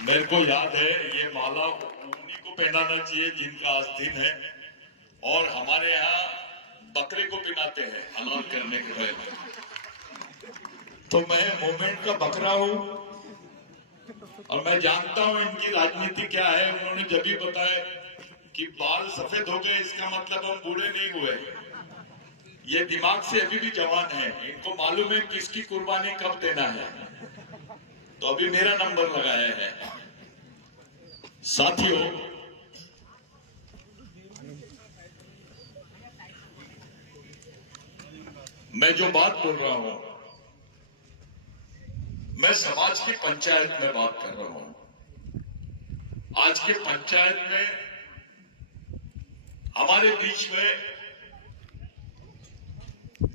मेरे को याद है ये माला उन्हीं को पहनाना चाहिए जिनका आज दिन है, और हमारे यहाँ बकरे को पहनाते हैं हलाल करने के पहले। तो मैं मोमेंट का बकरा हूं और मैं जानता हूं इनकी राजनीति क्या है। उन्होंने जब भी बताया कि बाल सफेद हो गए इसका मतलब हम बूढ़े नहीं हुए। ये दिमाग से अभी भी जवान है, इनको मालूम है किसकी कुर्बानी कब देना है। तो अभी मेरा नंबर लगाया है। साथियों, मैं जो बात बोल रहा हूं, मैं समाज की पंचायत में बात कर रहा हूं। आज के पंचायत में हमारे बीच में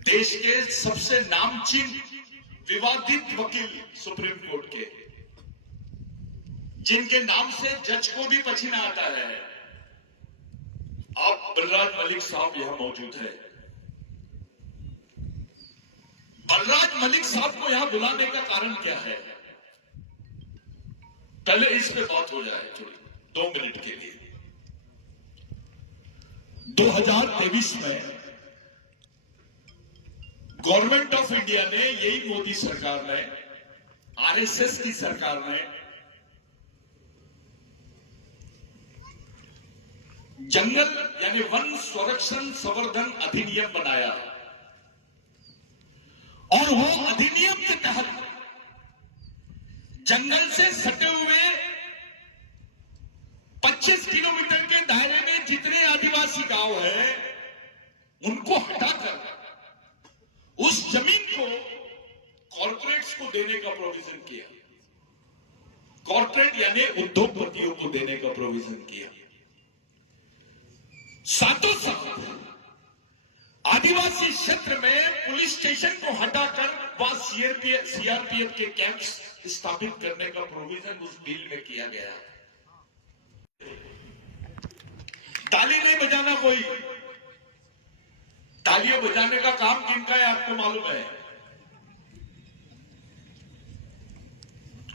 देश के सबसे नामचीन विवादित वकील सुप्रीम कोर्ट के, जिनके नाम से जज को भी पसीना आता है, आप बलराज मलिक साहब यहां मौजूद है। बलराज मलिक साहब को यहां बुलाने का कारण क्या है? पहले इस पे बात हो जाए थोड़ी 2 मिनट के लिए। 2023 में गवर्नमेंट ऑफ इंडिया ने, यही मोदी सरकार ने, आरएसएस की सरकार ने जंगल यानी वन संरक्षण संवर्धन अधिनियम बनाया, और वो अधिनियम के तहत जंगल से सटे हुए 25 किलोमीटर के दायरे में जितने आदिवासी गांव हैं उनको हटाकर उस जमीन को कॉर्पोरेट्स को देने का प्रोविजन किया। कॉर्पोरेट यानी उद्योगपतियों को देने का प्रोविजन किया। साथों साथ आदिवासी क्षेत्र में पुलिस स्टेशन को हटाकर वहां सीआरपीएफ के कैंप्स स्थापित करने का प्रोविजन उस बिल में किया गया है। ताली नहीं बजाना कोई, तालियां बजाने का काम किनका है आपको मालूम है?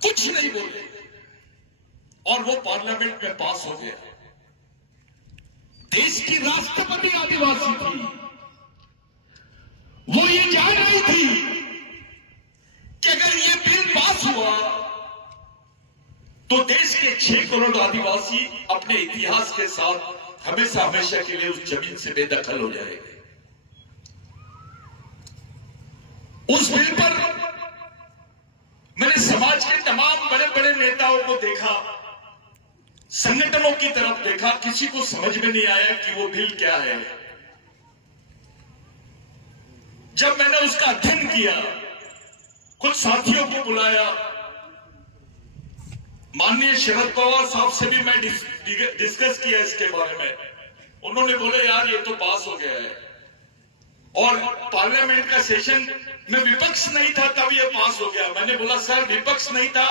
कुछ नहीं बोले और वो पार्लियामेंट में पास हो गया। देश की राष्ट्रपति आदिवासी थी, वो ये जान रही थी कि अगर ये बिल पास हुआ तो देश के 6 करोड़ आदिवासी अपने इतिहास के साथ हमेशा हमेशा के लिए उस जमीन से बेदखल हो जाएंगे। उस बिल पर मैंने समाज के तमाम बड़े बड़े नेताओं को देखा, संगठनों की तरफ देखा, किसी को समझ में नहीं आया कि वो बिल क्या है। जब मैंने उसका अध्ययन किया, कुछ साथियों को बुलाया, माननीय शरद पवार साहब से भी मैं डिस्कस किया इसके बारे में। उन्होंने बोले यार ये तो पास हो गया है, और पार्लियामेंट का सेशन में विपक्ष नहीं था तब ये पास हो गया। मैंने बोला सर विपक्ष नहीं था,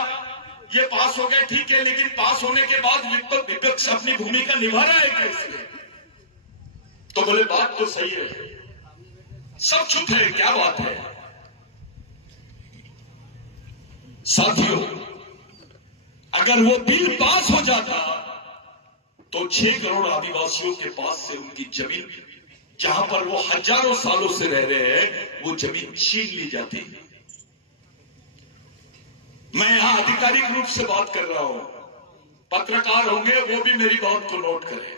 ये पास हो गया ठीक है, लेकिन पास होने के बाद विपक्ष अपनी भूमिका निभा रहा है क्या इसमें? तो बोले बात तो सही है। सब चुप है, क्या बात है? साथियों, अगर वो बिल पास हो जाता तो 6 करोड़ आदिवासियों के पास से उनकी जमीन, जहां पर वो हजारों सालों से रह रहे हैं, वो जमीन छीन ली जाती। मैं यहां आधिकारिक रूप से बात कर रहा हूं, पत्रकार होंगे वो भी मेरी बात को नोट करें।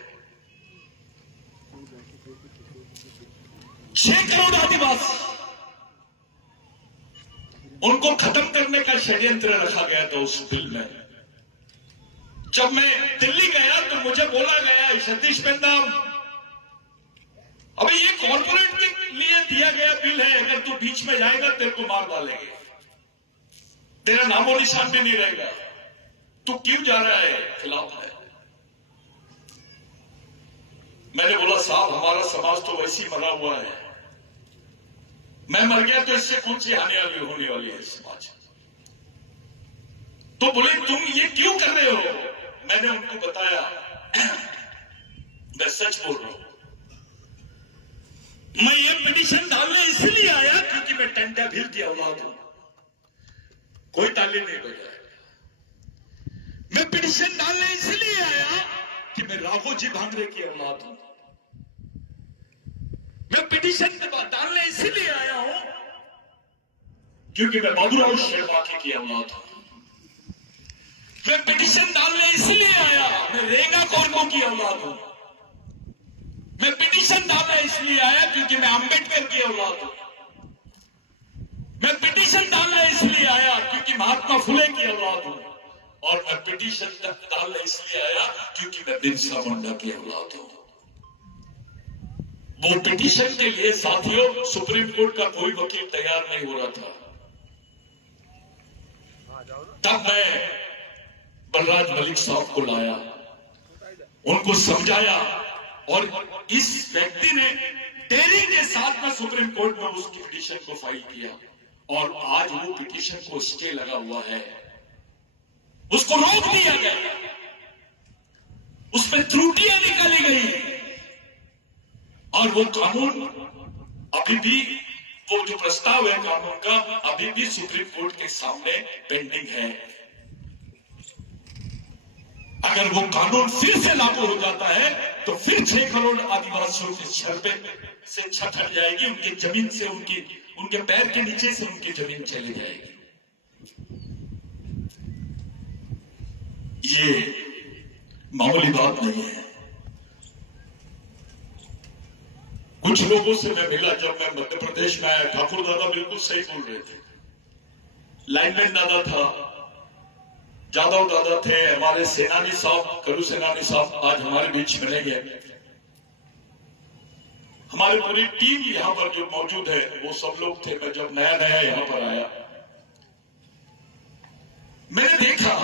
6 करोड़ आदिवासी, उनको खत्म करने का षड्यंत्र रखा गया था उस बिल में। जब मैं दिल्ली गया तो मुझे बोला गया सतीश पेंदा, अबे ये कॉर्पोरेट के लिए दिया गया बिल है, अगर तू बीच में जाएगा तेरे को मार डालेंगे, तेरा नामो निशान भी नहीं रहेगा, तू क्यों जा रहा है, खिलाफ है। मैंने बोला साहब हमारा समाज तो वैसे ही मरा हुआ है, मैं मर गया तो इससे कौन सी हानि होने वाली है समाज। तो बोले तुम ये क्यों कर रहे हो? मैंने उनको बताया मैं सच बोल रहा हूं, मैं ये पिटीशन डालने इसलिए आया क्योंकि मैं टंडा भील की औलाद हूं। कोई ताली नहीं बजाएगा। पिटीशन डालने इसलिए आया कि मैं राघोजी भांगरे की औलाद हूं। मैं पिटीशन डालने इसलिए आया हूं क्योंकि मैं बाबूराव शेरवाकी की औलाद हूं। मैं पिटीशन डालने इसलिए आया, मैं रेगा कौरकों की औलाद हूं। मैं पिटीशन डालने इसलिए आया क्योंकि मैं अंबेडकर की औलाद हूं। मैं पिटीशन डालने इसलिए आया क्योंकि महात्मा फुले की औलाद हूं। और मैं पिटीशन डालने इसलिए आया क्योंकि मैं बिरसा मुंडा की औलाद हूं। वो पिटीशन के लिए साथियों सुप्रीम कोर्ट का कोई वकील तैयार नहीं हो रहा था। तब मैं बलराज मलिक साहब को लाया, उनको समझाया और इस व्यक्ति ने डेयरिंग के साथ में सुप्रीम कोर्ट में उसकी पिटीशन को फाइल किया और आज वो पिटीशन को स्टे लगा हुआ है, उसको रोक दिया गया, उसमें त्रुटियां निकाली गई और वो कानून अभी भी, वो जो प्रस्ताव है कानून का अभी भी सुप्रीम कोर्ट के सामने पेंडिंग है। अगर वो कानून फिर से लागू हो जाता है तो फिर 6 करोड़ आदिवासियों के सर पे से छत हट जाएगी, उनकी जमीन से, उनके पैर के नीचे से उनकी जमीन चली जाएगी। ये मामूली बात नहीं है। कुछ लोगों से मैं मिला जब मैं मध्य प्रदेश में आया, ठाकुर दादा बिल्कुल सही बोल रहे थे। लाइनमैन दादा था, जादव दादा थे, हमारे सेनानी साहब, करू सेनानी साहब आज हमारे बीच मिलेंगे। हमारी पूरी टीम यहां पर जो मौजूद है वो सब लोग थे। मैं जब नया नया यहां पर आया, मैंने देखा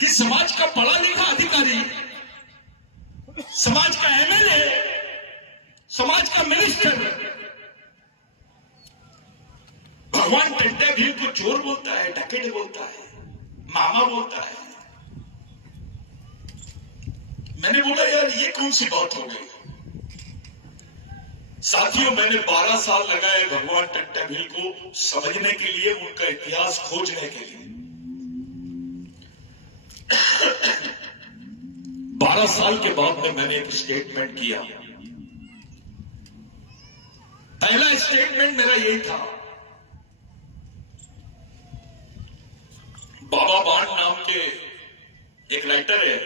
कि समाज का पढ़ा लिखा अधिकारी, समाज का एमएलए, समाज का मिनिस्टर भगवान टंटे भील को चोर बोलता है, डकैत बोलता है, मामा बोलता है। मैंने बोला यार ये कौन सी बात हो गई। साथियों मैंने 12 साल लगाए भगवान टंटे भील को समझने के लिए, उनका इतिहास खोजने के लिए। 12 साल के बाद में मैंने एक स्टेटमेंट किया। पहला स्टेटमेंट मेरा यही था, बाबा बाण नाम के एक राइटर है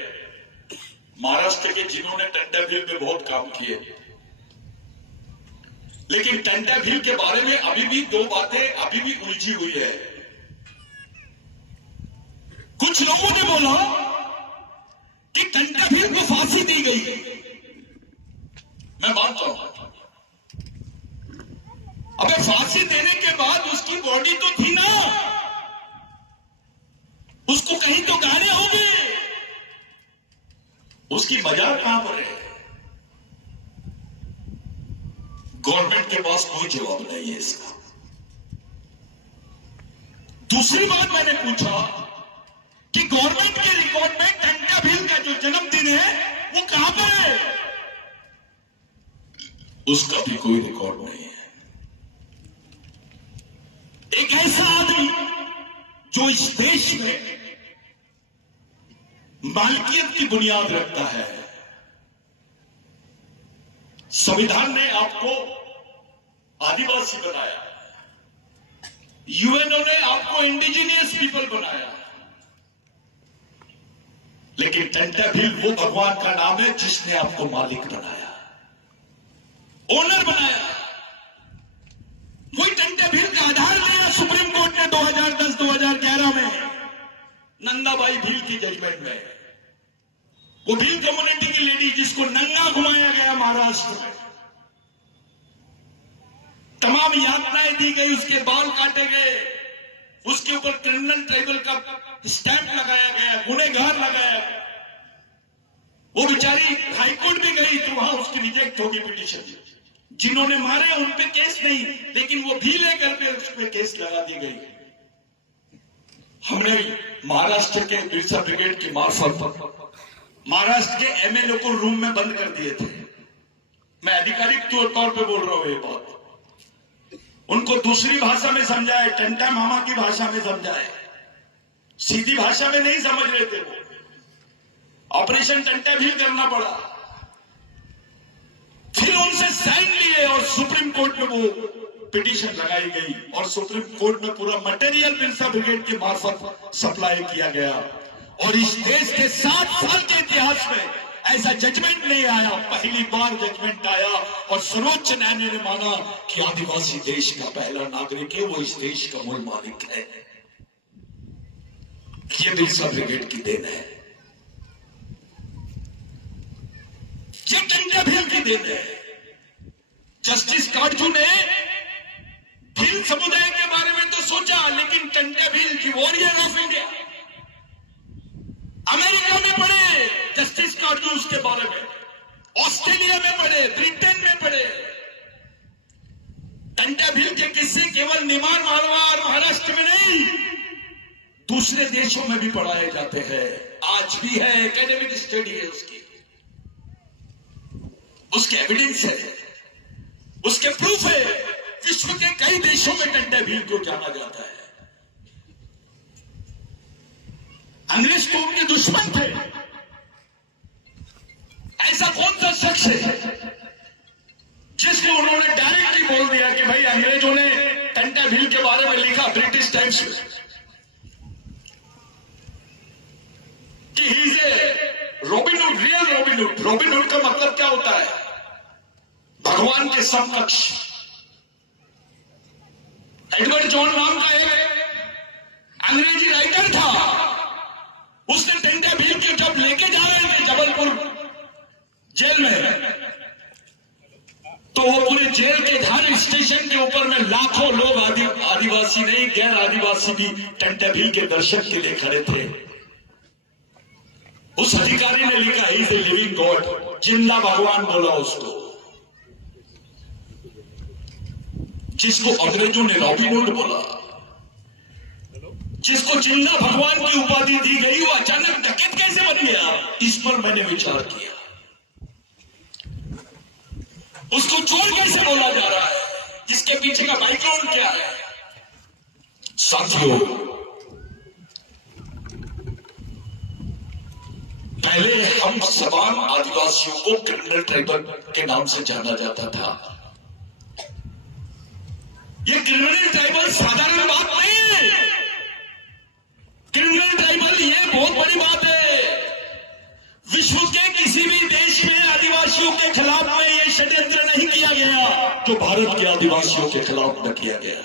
महाराष्ट्र के, जिन्होंने टंटे भील में बहुत काम किए, लेकिन टंटे भील के बारे में अभी भी 2 बातें अभी भी उलझी हुई है। कुछ लोगों ने बोला कि टंटे भील को फांसी दी गई। मैं मानता हूं, अबे फांसी देने के बाद उसकी बॉडी तो थी ना, उसको कहीं तो गाने होंगे, उसकी मजार कहां पर है? गवर्नमेंट के पास कोई जवाब नहीं है इसका। दूसरी बात मैंने पूछा कि गवर्नमेंट के रिकॉर्ड में टंटे भील का जो जन्मदिन है वो कहां पर है? उसका भी कोई रिकॉर्ड नहीं है। एक ऐसा आदमी जो इस देश में मालिकियत की बुनियाद रखता है। संविधान ने आपको आदिवासी बनाया, यूएनओ ने आपको इंडिजिनियस पीपल बनाया, लेकिन टंटे भील वो भगवान का नाम है जिसने आपको मालिक बनाया, ओनर बनाया। वही टंटे भील का आधार लिया सुप्रीम कोर्ट ने 2010-2011 में नंदाबाई भील की जजमेंट में। वो भील कम्युनिटी की लेडी जिसको नंगा घुमाया गया महाराष्ट्र में, तमाम यातनाएं दी गई, उसके बाल काटे गए, उसके ऊपर क्रिमिनल ट्राइबल का स्टैंप लगाया गया, गुनहगार लगाया गया। वो बेचारी हाईकोर्ट में गई तो वहां उसकी रिजेक्ट होगी पिटीशन। जिन्होंने मारे उन पे केस नहीं, लेकिन वो भी लेकर के उस पे केस लगा दी गई। हमने महाराष्ट्र के बिरसा ब्रिगेड की मार्फत महाराष्ट्र के एमएलए को रूम में बंद कर दिए थे। मैं आधिकारिक तौर पे बोल रहा हूं ये बात। उनको दूसरी भाषा में समझाए, टंटा मामा की भाषा में समझाए, सीधी भाषा में नहीं समझ रहे थे वो। ऑपरेशन टंटा भील करना पड़ा, फिर उनसे साइन लिए और सुप्रीम कोर्ट में वो पिटीशन लगाई गई और सुप्रीम कोर्ट में पूरा मटेरियल बिरसा ब्रिगेड के मार्फत सप्लाई किया गया। और इस देश के 7 साल के इतिहास में ऐसा जजमेंट नहीं आया, पहली बार जजमेंट आया और सर्वोच्च न्यायालय ने माना कि आदिवासी देश का पहला नागरिक है, वो इस देश का मूल मालिक है। ये बिरसा ब्रिगेड की देन है, ये टंटा भील की देन है। जस्टिस काटजू ने भील समुदाय के बारे में तो सोचा, लेकिन टंटा भील की वॉरियर ऑफ इंडिया अमेरिका में पढ़े जस्टिस काटजू उसके बारे में, ऑस्ट्रेलिया में पढ़े, ब्रिटेन में पढ़े। टंटा भील के किस्से केवल निमार, मारवा और महाराष्ट्र में नहीं, दूसरे देशों में भी पढ़ाए जाते हैं। आज भी है, एकेडमिक स्टडी है उसकी, उसके एविडेंस है, उसके प्रूफ है। विश्व के कई देशों में टंटा भील को जाना जाता है। अंग्रेज तो उनके दुश्मन थे। ऐसा कौन सा शख्स है जिसको उन्होंने डायरेक्टली बोल दिया कि भाई अंग्रेजों ने टंटा भील के बारे में लिखा ब्रिटिश टाइम्स में कि he is a Robin Hood, real Robin Hood. Robin Hood का मतलब क्या होता है? भगवान के समकक्ष। एडवर्ड जॉन नाम का एक अंग्रेजी राइटर था, उसने टंटा भील को जब लेके जा रहे थे जबलपुर जेल में, तो वो पूरे जेल के धार स्टेशन के ऊपर में लाखों लोग, आदिवासी नहीं गैर आदिवासी भी टंटा भील के दर्शन के लिए खड़े थे। उस अधिकारी ने लिखा ही इज ए लिविंग गॉड, जिंदा भगवान बोला उसको, जिसको अंग्रेजों ने रॉबिनहुड बोला, जिसको जिंदा भगवान की उपाधि दी गई, वो अचानक डकैत कैसे बन गया? इस पर मैंने विचार किया। उसको चोर कैसे बोला जा रहा है? जिसके पीछे का बैकग्राउंड क्या है? साथियों, पहले हम सवान आदिवासियों को क्रिमिनल ट्राइबल के नाम से जाना जाता था। ये क्रिमिनल ट्राइबल साधारण बात नहीं है। क्रिमिनल ट्राइबल ये बहुत बड़ी बात है। विश्व के किसी भी देश में आदिवासियों के खिलाफ में ये षड्यंत्र नहीं किया गया जो भारत के आदिवासियों के खिलाफ न किया गया।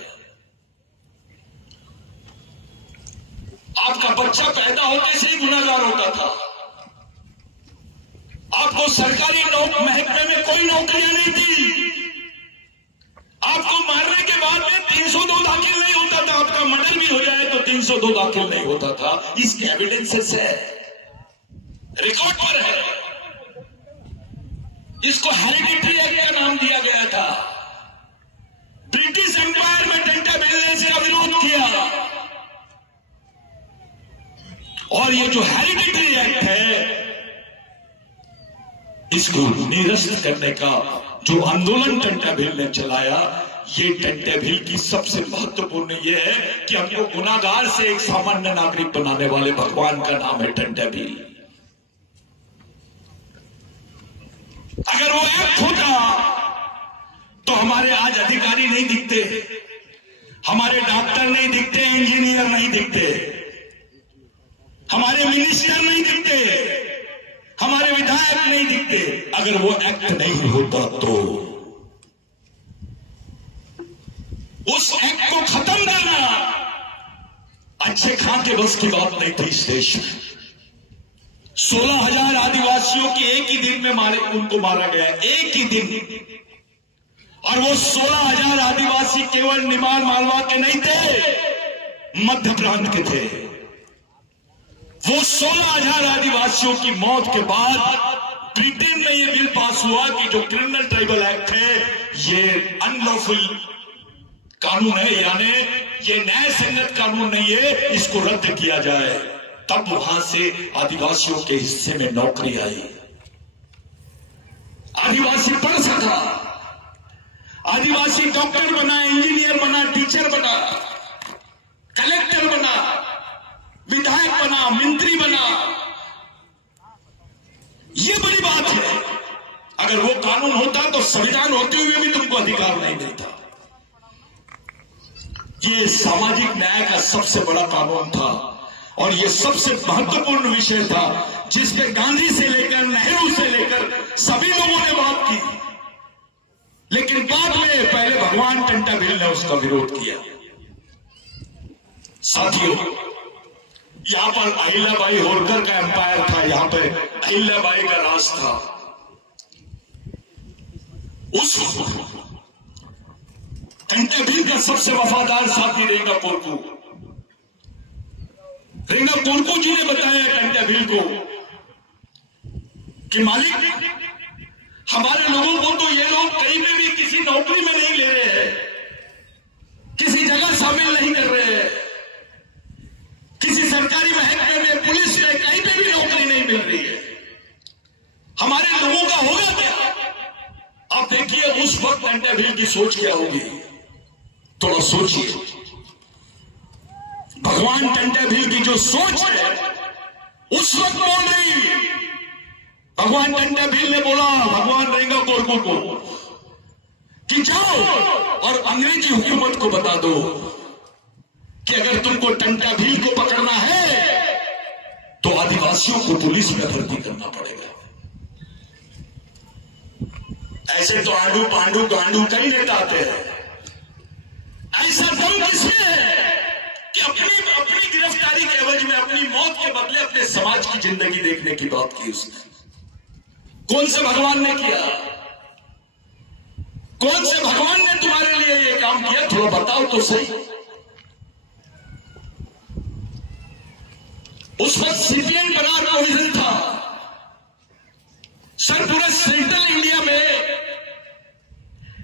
आपका बच्चा पैदा होते से ही गुनाहगार होता था। आपको सरकारी महकमे में कोई नौकरियां नहीं थी। आपको मारने के बाद में 302 दाखिल नहीं होता था। आपका मर्डर भी हो जाए तो 302 दाखिल नहीं होता था। इसके एविडेंसेस है, रिकॉर्ड पर है। इसको हेरिडिटरी एक्ट का नाम दिया गया था। ब्रिटिश एम्पायर में टंटा भील ने इसका विरोध किया और ये जो हेरिडिटरी एक्ट है, इसको निरस्त करने का जो आंदोलन टंटा भील ने चलाया, ये टंटा भील की सबसे महत्वपूर्ण ये है कि हमको गुनाहगार से एक सामान्य नागरिक बनाने वाले भगवान का नाम है टंटा भील। अगर वो एक्ट होता तो हमारे आज अधिकारी नहीं दिखते, हमारे डॉक्टर नहीं दिखते, इंजीनियर नहीं दिखते, हमारे मिनिस्टर नहीं दिखते, हमारे विधायक नहीं दिखते। अगर वो एक्ट नहीं होता तो उस एक्ट को खत्म करना अच्छे खां के बस की बात नहीं थी। इस देश में 16,000 आदिवासियों की एक ही दिन में उनको मारा गया, एक ही दिन। और वो 16,000 आदिवासी केवल निमार मालवा के नहीं थे, मध्य प्रांत के थे। वो 16,000 आदिवासियों की मौत के बाद ब्रिटेन में ये बिल पास हुआ कि जो क्रिमिनल ट्राइबल एक्ट है ये अनलॉफुल कानून है, यानी ये न्याय संगत कानून नहीं है, इसको रद्द किया जाए। तब वहां से आदिवासियों के हिस्से में नौकरी आई, आदिवासी पढ़ सका, आदिवासी डॉक्टर बना, इंजीनियर बना, टीचर बना, कलेक्टर बना, विधायक बना, मंत्री बना, ये बड़ी बात है। अगर वो कानून होता तो संविधान होते हुए भी तुमको अधिकार नहीं मिलता। ये सामाजिक न्याय का सबसे बड़ा कानून था और ये सबसे महत्वपूर्ण विषय था जिस पे गांधी से लेकर नेहरू से लेकर सभी लोगों ने बात की। लेकिन बाद में पहले भगवान टंटा भील ने उसका विरोध किया। साथियों, यहां पर अहिल्याबाई होलकर का एम्पायर था, यहां पे अहिल्याबाई का राज था। उस टंटा भील का सबसे वफादार साथी रेंगा कोरकू। रेंगा कोरकू जी ने बताया टंटा भील को कि मालिक, हमारे लोगों को तो ये लोग कहीं में भी किसी नौकरी में नहीं ले रहे हैं, किसी जगह शामिल नहीं कर रहे हैं, किसी सरकारी महकमे में, पुलिस में, कहीं पे भी नौकरी नहीं मिल रही है। हमारे लोगों का होगा क्या? आप देखिए उस वक्त टंटा भील की सोच क्या होगी, थोड़ा सोचिए। भगवान टंटा भील की जो सोच है उस वक्त बोल रही, भगवान टंटा भील ने बोला भगवान रेंगा कोरकू को कि जाओ और अंग्रेजी हुकूमत को बता दो कि अगर तुमको टंटा भील को पकड़ना है तो आदिवासियों को पुलिस में भर्ती करना पड़ेगा। ऐसे तो आंडू पांडू गांडू कई नेता आते हैं, ऐसा दम किसमें है कि अपनी गिरफ्तारी के एवज में, अपनी मौत के बदले अपने समाज की जिंदगी देखने की बात की उसने। कौन से भगवान ने किया? कौन से भगवान ने तुम्हारे लिए ये काम किया? थोड़ा बताओ तो सही। उस वक्त सीपीएम बना प्रोविजन था सर, पूरे सेंट्रल इंडिया में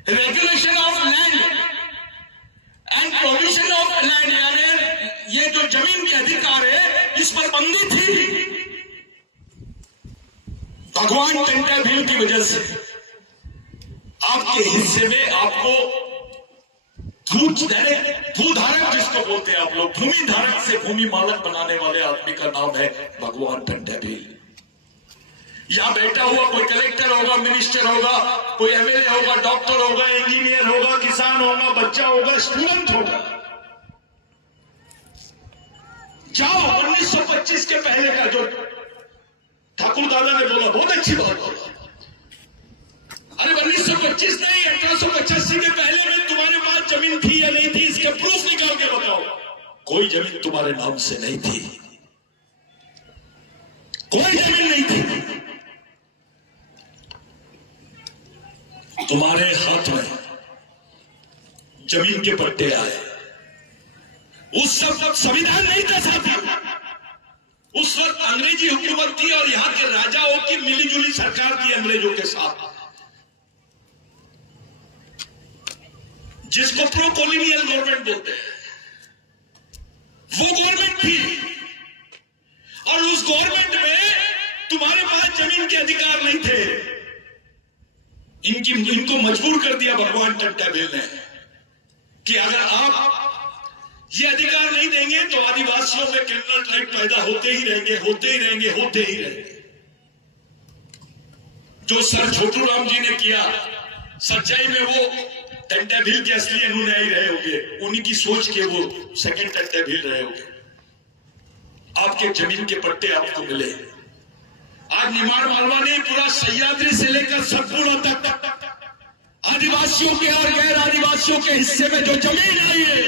regulation of land and provision of land, यानी ये जो जमीन के अधिकार है इस पर बंदी थी। भगवान टंटा भील की वजह से आपके हिस्से में आपको भूधारक जिसको बोलते हैं आप लोग, भूमि धारक से भूमि मालक बनाने वाले आदमी का नाम है भगवान टंटा भील। यहां बैठा हुआ कोई कलेक्टर होगा, मिनिस्टर होगा, कोई एमएलए होगा, डॉक्टर होगा, इंजीनियर होगा, किसान होगा, बच्चा होगा, स्टूडेंट होगा। जाओ 1925 के पहले का जो ठाकुर दादा ने बोला, बहुत अच्छी बात बोला। अरे 1925 नहीं, 1885 के पहले में तुम्हारे पास जमीन थी या नहीं थी, इसके प्रूफ निकाल के बताओ। कोई जमीन तुम्हारे नाम से नहीं थी, कोई जमीन नहीं थी। तुम्हारे हाथ में जमीन के पट्टे आए। उस वक्त संविधान नहीं था साथी, उस वक्त अंग्रेजी हुकूमत थी और यहां के राजाओं की मिलीजुली सरकार थी अंग्रेजों के साथ, जिसको प्रो कॉलोनियल गवर्नमेंट बोलते हैं, वो गवर्नमेंट थी। और उस गवर्नमेंट में तुम्हारे पास जमीन के अधिकार नहीं थे। इनको मजबूर कर दिया भगवान टंटा भील ने कि अगर आप ये अधिकार नहीं देंगे तो आदिवासियों में क्रिमिनल ट्रैक पैदा होते ही रहेंगे, होते ही रहेंगे, होते ही रहेंगे। जो सर छोटू राम जी ने किया, सच्चाई में वो टंटा भील के असली अनुयायी रहे होंगे, उन्हीं की सोच के वो सेकंड टंटा भील रहे होंगे। आपके जमीन के पट्टे आपको मिले। आज निमाड़ मालवा ने पूरा सह्याद्री से लेकर सतपुड़ा तक आदिवासियों के और गैर आदिवासियों के हिस्से में जो जमीन आई है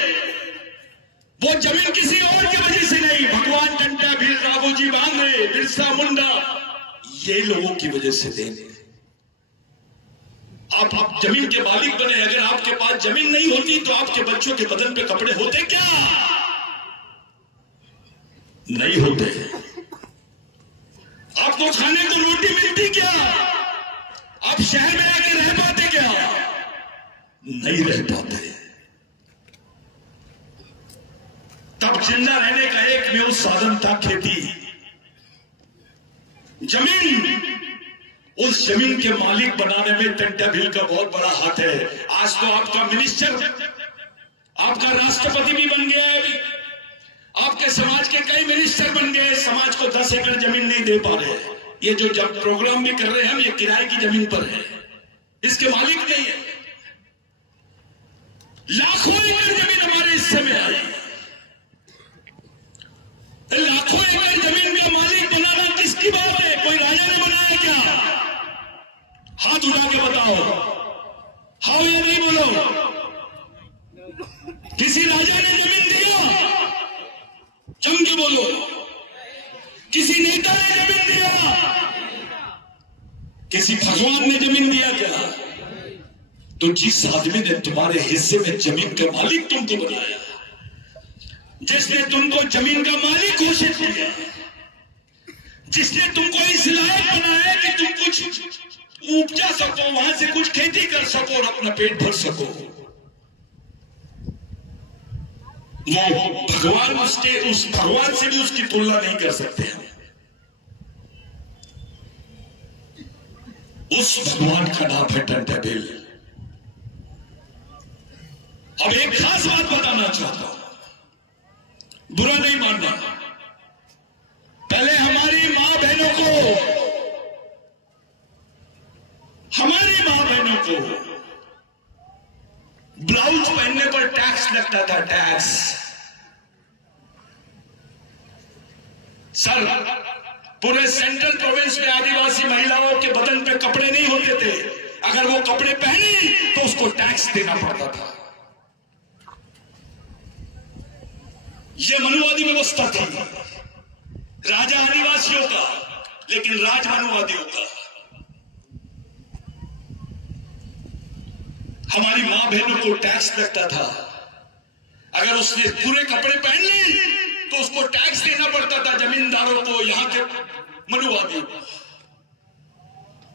वो जमीन किसी और की वजह से नहीं, भगवान टंटा भील, राघोजी भांगरे, बिरसा मुंडा, ये लोगों की वजह से देंगे। आप जमीन के मालिक बने। अगर आपके पास जमीन नहीं होती तो आपके बच्चों के बदन पे कपड़े होते क्या? नहीं होते। आपको खाने को रोटी मिलती क्या? आप शहर में आके रह पाते क्या? नहीं रह पाते। तब जिंदा रहने का एकमेव साधन था खेती। जमीन, उस जमीन के मालिक बनाने में टंटा भील का बहुत बड़ा हाथ है। आज तो आपका मिनिस्टर, आपका राष्ट्रपति भी बन गया है अभी, आपके समाज के कई मिनिस्टर बन गए, समाज को 10 एकड़ जमीन नहीं दे पा रहे। ये जो जब प्रोग्राम भी कर रहे हैं हम, ये किराए की जमीन पर है, इसके मालिक नहीं है। लाखों एकड़ जमीन हमारे हिस्से में आई। लाखों एकड़ जमीन का मालिक बनाना किसकी बात है? कोई राजा ने बनाया क्या? हाथ उठा के बताओ, हाँ या नहीं बोलो। किसी राजा ने जमीन दिया? जम के बोलो। किसी नेता ने जमीन दिया? किसी भगवान ने जमीन दिया क्या? तो जिस आदमी ने तुम्हारे हिस्से में जमीन का मालिक तुमको बनाया, जिसने तुमको जमीन का मालिक घोषित किया, जिसने तुमको इस लायक बनाया कि तुम कुछ उपजा सको, वहां से कुछ खेती कर सको और अपना पेट भर सको, वो भगवान, उस भगवान से भी उसकी तुलना नहीं कर सकते हम। उस भगवान का नाम है टंटाबिल। अब एक खास बात बताना चाहता हूं, बुरा नहीं मानना। पहले हमारी मां बहनों को ब्लाउज पहनने पर टैक्स लगता था, टैक्स। सर, पूरे सेंट्रल प्रोविंस में आदिवासी महिलाओं के बदन पे कपड़े नहीं होते थे। अगर वो कपड़े पहनी तो उसको टैक्स देना पड़ता था। ये मनुवादी व्यवस्था थी, राजा आदिवासियों का, लेकिन राज मनुवादियों का। हमारी मां बहनों को टैक्स लगता था। अगर उसने पूरे कपड़े पहन लिए तो उसको टैक्स देना पड़ता था, जमींदारों को, यहां के मनुवादी।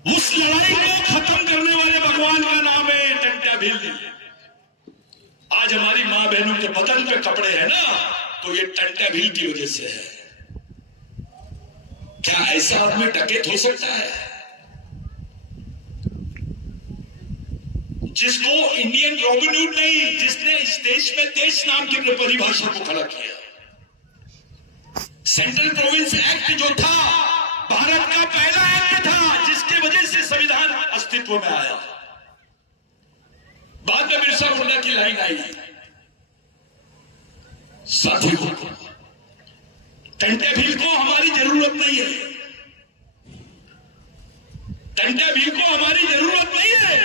उस लड़ाई को खत्म करने वाले भगवान का नाम है टंटाबिल। आज हमारी मां बहनों के बदन पे कपड़े हैं ना, तो ये टंटाबिल की वजह से है। क्या ऐसा आदमी डकैत हो सकता है जिसको इंडियन रॉबिन हुड नहीं, जिसने इस देश में देश नाम की परिभाषा को खड़ा किया? सेंट्रल प्रोविंस एक्ट जो था, भारत का पहला एक्ट था जिसकी वजह से संविधान अस्तित्व में आया। बाद में बिरसा मुंडा की लाइन आई। साथियों, टंटाबिल को हमारी जरूरत नहीं है। टंटाबिल को हमारी जरूरत नहीं है।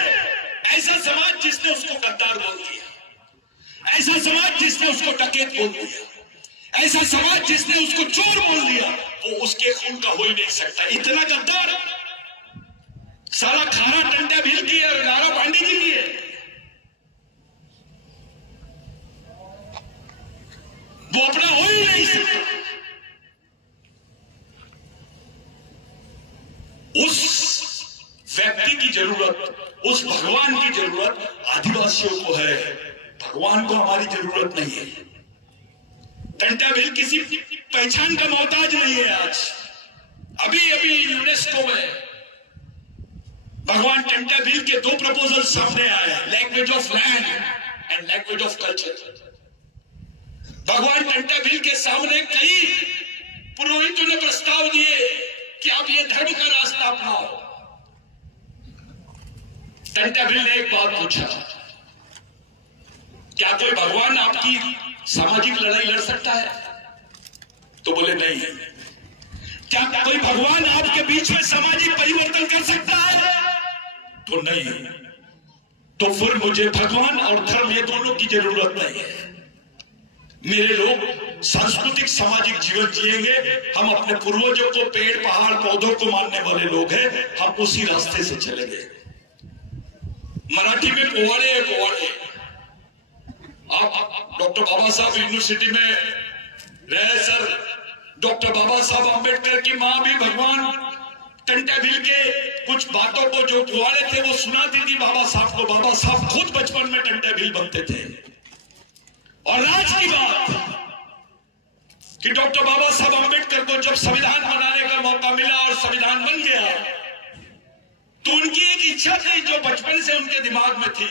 ऐसा समाज जिसने उसको गद्दार बोल दिया, ऐसा समाज जिसने उसको डकैत बोल दिया, ऐसा समाज जिसने उसको चोर बोल दिया, वो उसके खून का हो ही नहीं सकता। इतना गद्दार सारा खाना टंटाबिल की है और गारा पांडे जी की है। वो अपना हो ही नहीं सकता। उस व्यक्ति की जरूरत, उस भगवान की जरूरत आदिवासियों को है। भगवान को हमारी जरूरत नहीं है। टंटाबिल किसी पहचान का मोहताज नहीं है। आज अभी यूनेस्को में भगवान टंटाबिल के 2 प्रपोजल सामने आए, language of land and language of culture. भगवान टंटाबिल के सामने कई पुरोहितों ने प्रस्ताव दिए कि आप ये धर्म का रास्ता अपनाओ। टंटाबिल ने एक बात पूछा, क्या कोई भगवान आपकी सामाजिक लड़ाई लड़ सकता है? तो बोले नहीं। क्या कोई भगवान आपके बीच में सामाजिक परिवर्तन कर सकता है? तो नहीं। तो फिर मुझे भगवान और धर्म ये दोनों की जरूरत नहीं है। मेरे लोग सांस्कृतिक सामाजिक जीवन जिएंगे। हम अपने पूर्वजों को, पेड़ पहाड़ पौधों को मानने वाले लोग हैं, हम उसी रास्ते से चलेंगे। मराठी में पोवाड़े है, पोवाड़े। आप डॉक्टर बाबा साहब यूनिवर्सिटी में रहे सर। डॉक्टर बाबा साहब अंबेडकर की मां भी भगवान टंटाबिल के कुछ बातों को, जो पोवाड़े थे, वो सुनाती थी बाबा साहब को। बाबा साहब खुद बचपन में टंटाबिल बनते थे। और राज की बात कि डॉक्टर बाबा साहब अंबेडकर को जब संविधान बनाने का मौका मिला और संविधान बन गया, तो उनकी एक इच्छा थी जो बचपन से उनके दिमाग में थी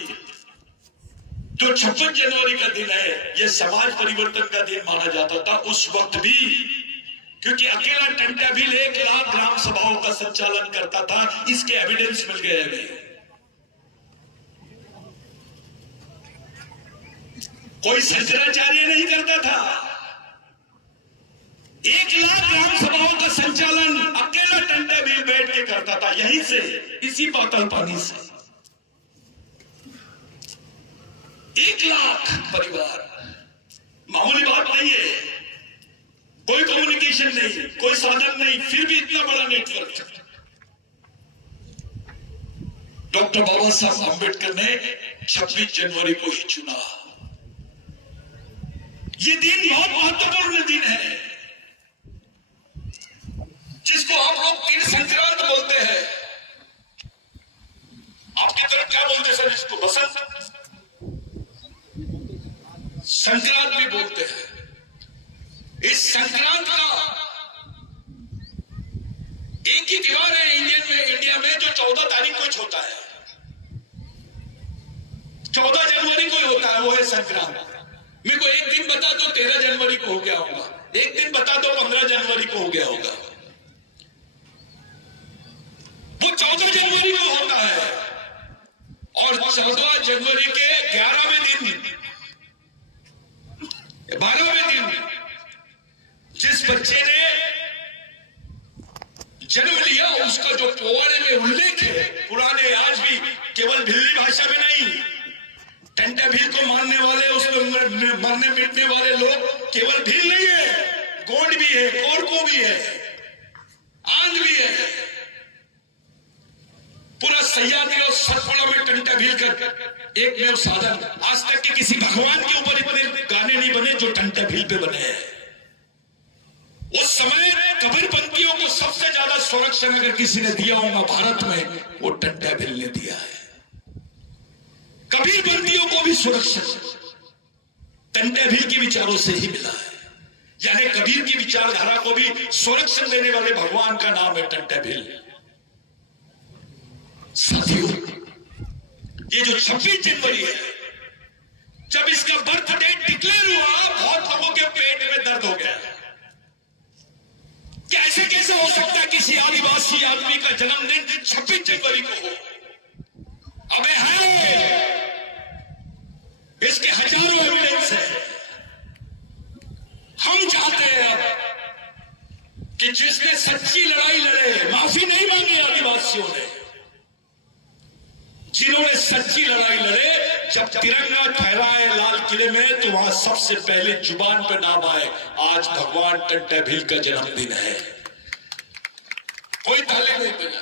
जो 26 जनवरी का दिन है, यह समाज परिवर्तन का दिन माना जाता था उस वक्त भी, क्योंकि अकेला टंटा भी 1 लाख ग्राम सभाओं का संचालन करता था। इसके एविडेंस मिल गए हमें। कोई शंकराचार्य नहीं करता था। 1 लाख ग्राम सभाओं का संचालन अकेला टंटा भी बैठ के करता था, यहीं से, इसी पातल पानी से। 1 लाख परिवार मामूली बात नहीं है। कोई कम्युनिकेशन नहीं, कोई साधन नहीं, फिर भी इतना बड़ा नेटवर्क। डॉक्टर बाबा साहब अम्बेडकर ने 26 जनवरी को ही चुना। ये दिन बहुत महत्वपूर्ण दिन है, जिसको आप लोग तीन संक्रांत बोलते हैं। आपकी तरफ क्या बोलते हैं सर इसको? बसंत संक्रांत भी बोलते हैं। इस संक्रांत का एक ही त्योहार है इंडिया में जो 14 तारीख को ही होता है। 14 जनवरी को ही होता है, वो है संक्रांत। मेरे को एक दिन बता दो 13 जनवरी को हो गया होगा, एक दिन बता दो 15 जनवरी को हो गया होगा। वो 14 जनवरी को होता है, और 14 जनवरी के 11वें दिन 12वें दिन जिस बच्चे ने जन्म लिया, उसका जो पोवाड़े में उल्लेख है पुराने, आज भी केवल भिल्ली भाषा में नहीं, टंटा भील को मारने वाले, उसमें मरने मिटने वाले लोग केवल भील नहीं है, गोंड भी है, कोरको भी है, आंध भी है। पूरा सह्याद्री और सतपुड़ा में टंटा भील कर एक में साधन। आज तक के किसी भगवान के ऊपर इतने गाने नहीं बने जो टंटा भील पे बने हैं। उस समय कबीरपंथियों को सबसे ज्यादा संरक्षण अगर किसी ने दिया होगा भारत में, वो टंटा भील ने दिया है। कबीरपंथियों को भी सुरक्षण टंटा भील के विचारों से ही मिला है। यानी कबीर की विचारधारा को भी संरक्षण देने वाले भगवान का नाम है टंटा भील। साथियों, ये जो 26 जनवरी है, जब इसका बर्थ डेट डिक्लेयर हुआ, बहुत लोगों के पेट में दर्द हो गया। कैसे कैसे हो सकता है किसी आदिवासी आदमी का जन्मदिन 26 जनवरी को हो? अबे है, इसके हजारों एविडेंस है। हम चाहते हैं अब कि जिसने सच्ची लड़ाई लड़े, माफी नहीं मांगी आदिवासियों ने, जिन्होंने सच्ची लड़ाई लड़े, जब तिरंगा फहराए लाल किले में, तो वहां सबसे पहले जुबान पे नाम आए, आज भगवान टंटा भील का जन्मदिन है। कोई ताले नहीं बजा,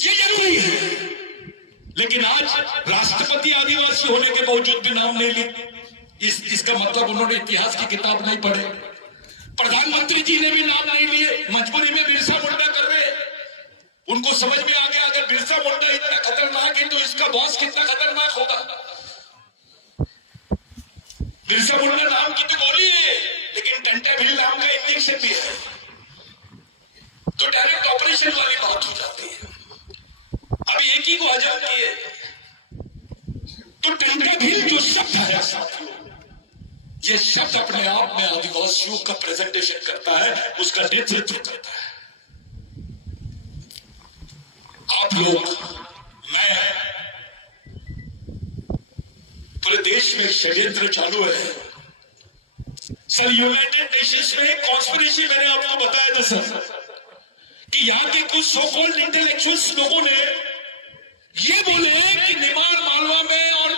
ये जरूरी है। लेकिन आज राष्ट्रपति आदिवासी होने के बावजूद भी नाम नहीं ली। इसका मतलब उन्होंने इतिहास की किताब नहीं पढ़े। प्रधानमंत्री जी ने भी नाम नहीं लिए, मजबूरी में बिरसा मुंडा कर रहे। उनको समझ में आ गया अगर बिरसा मुंडा इतना खतरनाक है तो इसका बॉस कितना खतरनाक होगा। बिरसा मुंडा नाम की तो गोली है, लेकिन टंटा भील नाम का इंजेक्शन भी है, तो डायरेक्ट ऑपरेशन वाली बात हो जाती है। अभी एक ही को हजम किए, तो टंटा भील जो शब्द है साथियों, ये शब्द अपने आप में आदिवासियों का प्रेजेंटेशन करता है, उसका नेतृत्व करता है। आप लोग, मैं, पूरे देश में षड्यंत्र चालू है सर। यूनाइटेड नेशंस में एक कॉन्स्पिरेसी मैंने आपको बताया था सर, कि यहां के कुछ सो कॉल्ड इंटेलेक्चुअल्स लोगों ने ये बोले कि निमाड़ मालवा में और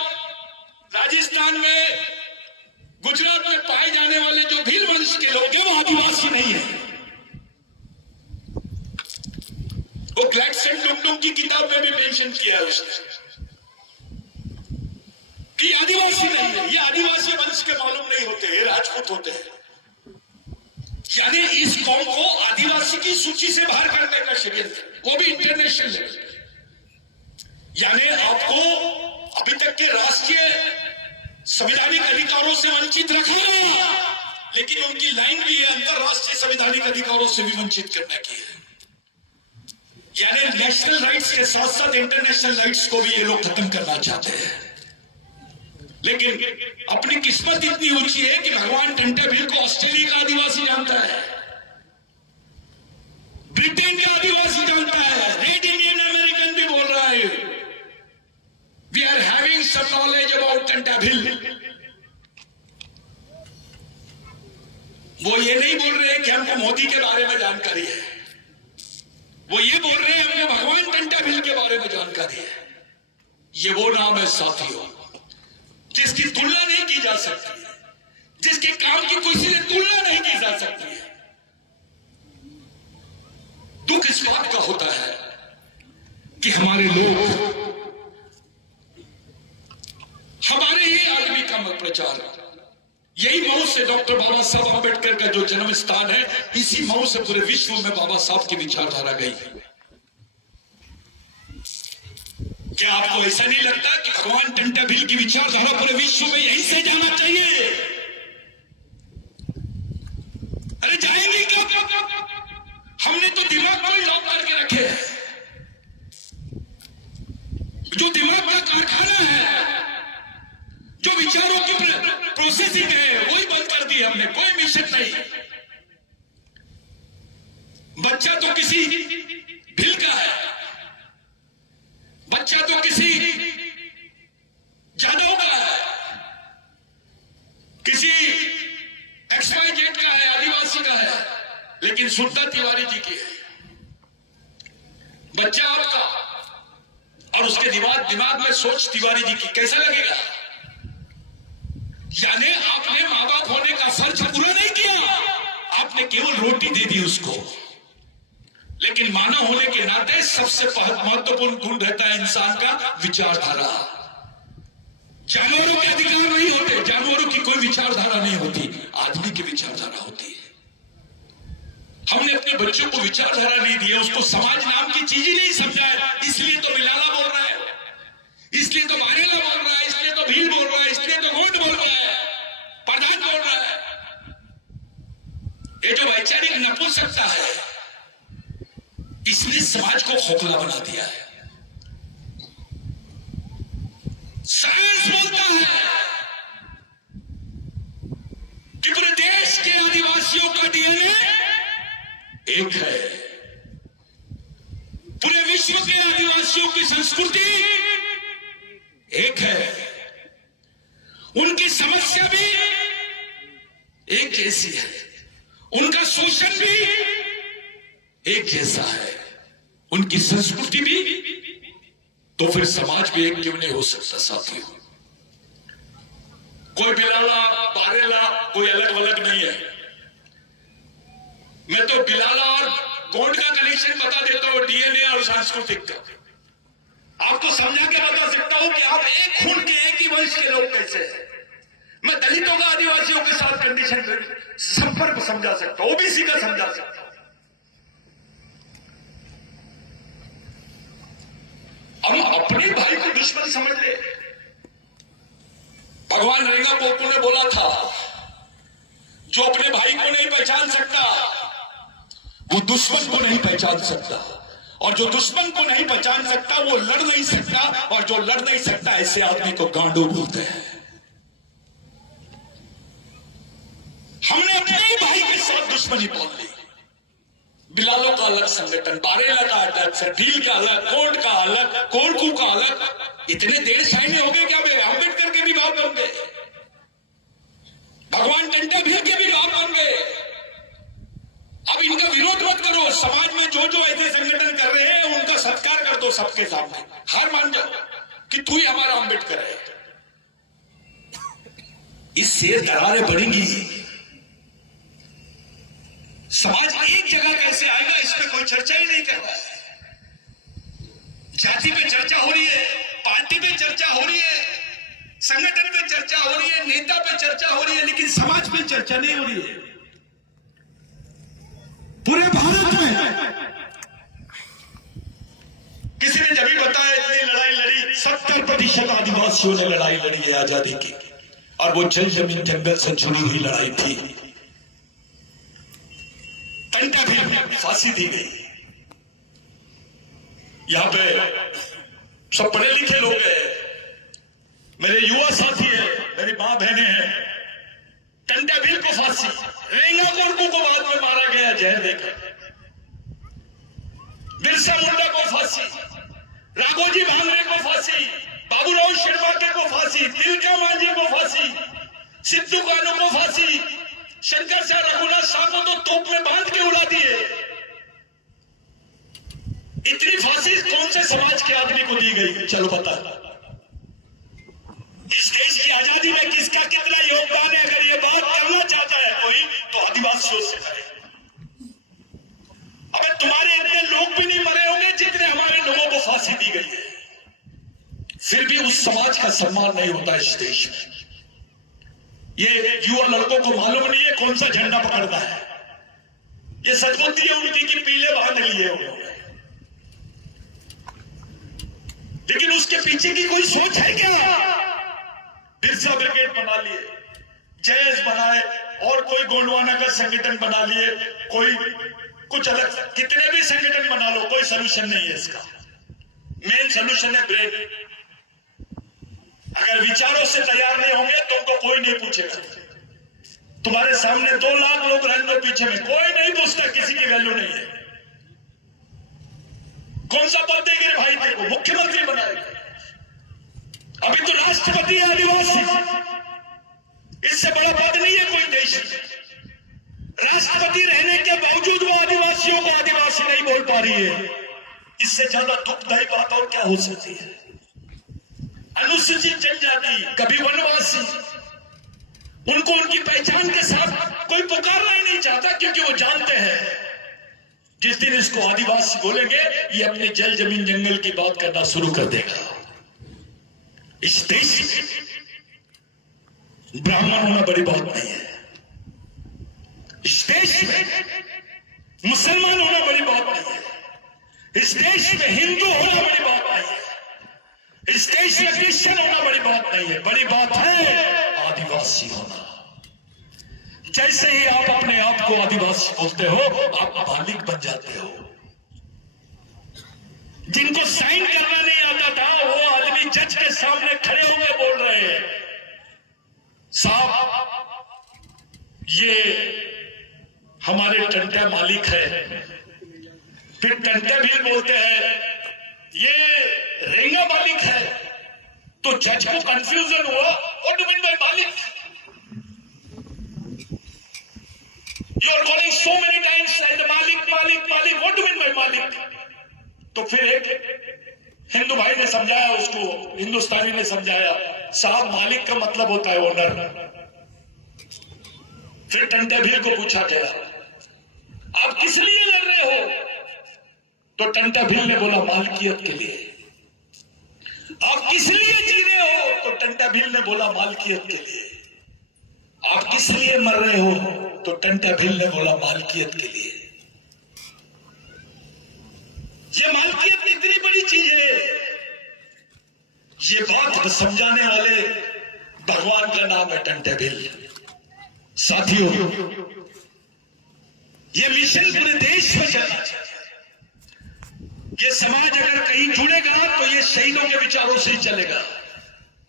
राजस्थान में, गुजरात में पाए जाने वाले जो भील वंश के लोग हैं वो आदिवासी नहीं है। वो ग्लैडस्टोन डुमडुम की किताब में भी मेंशन किया है उसने कि आदिवासी नहीं है, ये आदिवासी वंश के मालूम नहीं होते, ये राजपूत होते हैं। यानी इस कौम को आदिवासी की सूची से बाहर करने का षड्यंत्र, वो भी इंटरनेशनल लेवल। यानी आपको अभी तक के राष्ट्रीय संवैधानिक अधिकारों से वंचित रखा गया, लेकिन उनकी लाइन भी है अंतरराष्ट्रीय संवैधानिक अधिकारों से भी वंचित करने की है। यानी नेशनल राइट्स के साथ साथ इंटरनेशनल राइट्स को भी ये लोग खत्म करना चाहते हैं। लेकिन अपनी किस्मत इतनी ऊंची है कि भगवान टंटा भील को ऑस्ट्रेलिया का आदिवासी जानता है, ब्रिटेन का आदिवासी जानता है, रेड इंडियन अमेरिकन भी बोल रहा है we are having some knowledge about Tantya Bhil. वो ये नहीं बोल रहे कि हमको मोदी के बारे में जानकारी है, वो ये बोल रहे हैं हमको भगवान टंटा भील के बारे में जानकारी है। ये वो नाम है साथियों जिसकी तुलना नहीं की जा सकती, जिसके काम की किसी से तुलना नहीं की जा सकती है। दुख इस बात का होता है कि हमारे लोग हमारे ही आदमी का मत प्रचार, यही मऊ से डॉक्टर बाबा साहब अम्बेडकर का जो जन्म स्थान है, इसी मऊ से पूरे विश्व में बाबा साहब की विचारधारा गई। क्या आपको ऐसा नहीं लगता कि भगवान टंटा भील की विचारधारा पूरे विश्व में यहीं से जाना चाहिए? अरे जाएंगे क्या? हमने तो दिमाग को लॉक करके रखे हैं, जो दिमाग का कारखाना है, जो विचारों की प्रोसेसिंग है, वही बंद कर दी हमने। कोई मिशन नहीं। बच्चा तो किसी भील का है, बच्चा तो किसी जादव का है, किसी XYZ का है, आदिवासी का है, लेकिन सुनता तिवारी जी की है। बच्चा आपका और उसके दिमाग में सोच तिवारी जी की, कैसा लगेगा? यानी आपने मां बाप होने का फर्ज पूरा नहीं किया, आपने केवल रोटी दे दी उसको। लेकिन मानव होने के नाते सबसे महत्वपूर्ण गुण रहता है इंसान का विचारधारा। जानवरों के अधिकार नहीं होते, जानवरों की कोई विचारधारा नहीं होती, आदमी की विचारधारा होती है। हमने अपने बच्चों को विचारधारा नहीं दी है, उसको समाज नाम की चीज ही नहीं समझाया। इसलिए तो बिलाला बोल रहा है, इसलिए तो मारेला बोल रहा है, इसलिए तो भील बोल रहा है, इसलिए तो गोंड बोल रहा है, प्रधान बोल रहा है। ये जो वैचारिक नपुंसकता है, इसने समाज को खोखला बना दिया है। साइंस बोलता है कि पूरे देश के आदिवासियों का DNA एक है, पूरे विश्व के आदिवासियों की संस्कृति एक है, उनकी समस्या भी एक जैसी है, उनका शोषण भी एक जैसा है, उनकी संस्कृति भी। तो फिर समाज भी एक क्यों नहीं हो सकता साथियों? कोई बिलाला बारेला कोई अलग अलग नहीं है। मैं तो बिलाला और गोंड का कनेक्शन बता देता हूं, DNA और सांस्कृतिक का। आपको समझा के बता सकता हूं कि आप एक खून के एक ही वंश के लोग कैसे हैं। मैं दलितों का आदिवासियों के साथ कंडीशन संपर्क समझा सकता हूं, OBC का समझा सकता हूं। हम अपने भाई को दुश्मन समझ ले। भगवान रेंगा पोपू ने बोला था, जो अपने भाई को नहीं पहचान सकता वो दुश्मन को नहीं पहचान सकता, और जो दुश्मन को नहीं पहचान सकता वो लड़ नहीं सकता, और जो लड़ नहीं सकता ऐसे आदमी को गांडू बोलते हैं। हमने अपने ही भाई के साथ दुश्मनी बोल ली। बिलालों का अलग संगठन, बारेला का अलग, भील का अलग, कोट का अलग, कोरकू का अलग। इतने देर साइने हो गए क्या? अम्बेडकर के भी बाप बन गए, भगवान टंटा भील के भी बाप बन गए। अब इनका विरोध मत करो। समाज में जो जो ऐसे संगठन कर रहे हैं उनका सत्कार कर दो सबके सामने। हार मान जाओ कि तू ही हमारा अम्बेडकर है। इससे दरारें बढ़ेंगी। समाज एक जगह कैसे आएगा इस पे कोई चर्चा ही नहीं कर रहा है। जाति पे चर्चा हो रही है, पार्टी पे चर्चा हो रही है, संगठन पे चर्चा हो रही है, नेता पे चर्चा हो रही है, लेकिन समाज पे चर्चा नहीं हो रही है। पूरे भारत में किसी ने जब भी बताया इतनी लड़ाई लड़ी, 70% आदिवासियों ने लड़ाई लड़ी है आजादी की, और वो जल जमीन जंगल से जुड़ी हुई लड़ाई थी। टंटा भी फांसी दी गई। यहां पे सब पढ़े लिखे लोग हैं, मेरे युवा साथी है, मेरी मां बहने हैं, टंटा भील को फांसी, रेंगा कोरकू को बाद में मारा गया जहर देकर, बिरसा मुंडा को फांसी, राघोजी भांगरे को फांसी, बाबूराव शिरवाकर को फांसी, तिलका मांझी को फांसी, सिद्धू कानू को फांसी, शंकर शाह रघुनाथ शाह को तो तोप में बांध के उड़ा दिए। इतनी फांसी कौन से समाज के आदमी को दी गई? चलो बता। इस देश की आजादी में किसका कितना योगदान है? अगर ये बात करना चाहता है कोई तो आदिवासियों से करे। अबे तुम्हारे इतने लोग भी नहीं मरे होंगे जितने हमारे लोगों को फांसी दी गई है, फिर भी उस समाज का सम्मान नहीं होता इस देश में। ये युवा लड़कों को मालूम नहीं है कौन सा झंडा पकड़ना है। ये सचबुद्धि है उनकी कि पीले बांध लिए उन्होंने, लेकिन उसके पीछे की कोई सोच है क्या? बिरसा ब्रिगेड बना लिए, जयस बनाए, और कोई गोंडवाना का संगठन बना लिए, कोई कुछ अलग, कितने भी संगठन बना लो, कोई सोल्यूशन नहीं है इसका। मेन सोल्यूशन है ब्रेन। अगर विचारों से तैयार नहीं होंगे तुमको कोई नहीं पूछेगा। तुम्हारे सामने 2 लाख लोग रह लो पीछे में, कोई नहीं पूछता, किसी की वैल्यू नहीं है। कौन सा पद देंगे भाई तेरे को? मुख्यमंत्री बनाएंगे, अभी तो राष्ट्रपति है आदिवासी, इससे बड़ा पद नहीं है कोई देश में। राष्ट्रपति रहने के बावजूद वो आदिवासियों को आदिवासी नहीं बोल पा रही है। इससे ज्यादा दुखदायी बात और क्या हो सकती है? अनुसूचित जनजाति, कभी वनवासी, उनको उनकी पहचान के साथ कोई पुकारना ही नहीं चाहता, क्योंकि वो जानते हैं जिस दिन इसको आदिवासी बोलेंगे ये अपने जल जमीन जंगल की बात करना शुरू कर देगा। इस देश में ब्राह्मण होना बड़ी बात नहीं है, इस देश में मुसलमान होना बड़ी बात नहीं है, इस देश में हिंदू होना बड़ी बात नहीं है, इस देश में क्रिश्चियन होना बड़ी बात नहीं है। बड़ी बात है आदिवासी होना। जैसे ही आप अपने आप को आदिवासी बोलते हो आप मालिक बन जाते हो। जिनको साइन करना नहीं आता था वो आदमी जज के सामने खड़े होकर बोल रहे हैं, साहब ये हमारे टंटा मालिक है। फिर टंटा भी बोलते हैं ये रेंगा मालिक है, तो जज को कंफ्यूजन हुआ, व्हाट डू मीन बाय मालिक? You are calling so many times and मालिक मालिक मालिक, व्हाट डू मीन बाय मालिक? तो फिर एक हिंदू भाई ने समझाया उसको, हिंदुस्तानी ने समझाया, साहब मालिक का मतलब होता है ओनर। फिर टंटा भील को पूछा गया आप किस लिए लड़ रहे हो? तो टंटा भील ने बोला मालकियत के लिए। आप किस लिए जी रहे हो? तो टंटा भील ने बोला मालकियत के लिए। आप किस लिए मर रहे हो? तो टंटा भील ने बोला मालकियत के लिए। ये मालकियत इतनी बड़ी चीज है, ये बात समझाने वाले भगवान का नाम है टंटा भील। साथियों ये मिशन पूरे देश में चलना चाहिए। ये समाज अगर कहीं जुड़ेगा तो ये शहीदों के विचारों से ही चलेगा,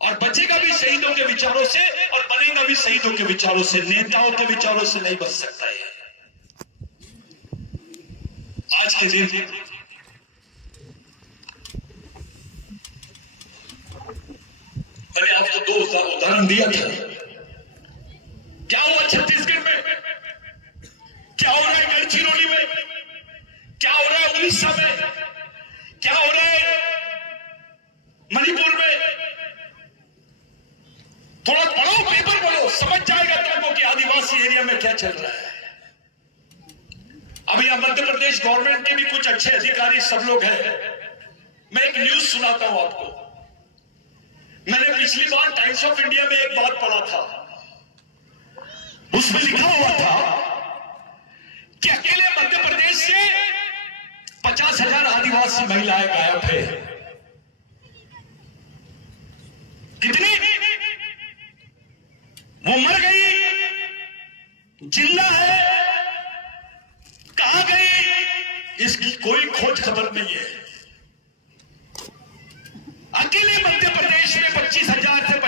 और बचेगा भी शहीदों के viचारों से, और बनेगा भी शहीदों के विचारों से। नेताओं के विचारों से नहीं बच सकता है। आज के दिन मैंने आपको 2 उदाहरण दिया था। क्या हुआ छत्तीसगढ़ में, क्या हो रहा है गढ़चिरौली में, क्या हो रहा है उड़ीसा में, क्या हो रहा है मणिपुर में? थोड़ा पढ़ो, पेपर पढ़ो, समझ जाएगा तुमको कि आदिवासी एरिया में क्या चल रहा है। अभी यहां मध्य प्रदेश गवर्नमेंट के भी कुछ अच्छे अधिकारी सब लोग हैं। मैं एक न्यूज सुनाता हूं आपको। मैंने पिछली बार टाइम्स ऑफ इंडिया में एक बात पढ़ा था, उसमें लिखा हुआ था कि अकेले मध्य प्रदेश से 50,000 आदिवासी महिलाएं गायब है। कितनी? वो मर गई, जिंदा है, कहां गई, इसकी कोई खोज खबर नहीं है। अकेले मध्य प्रदेश में 25,000 से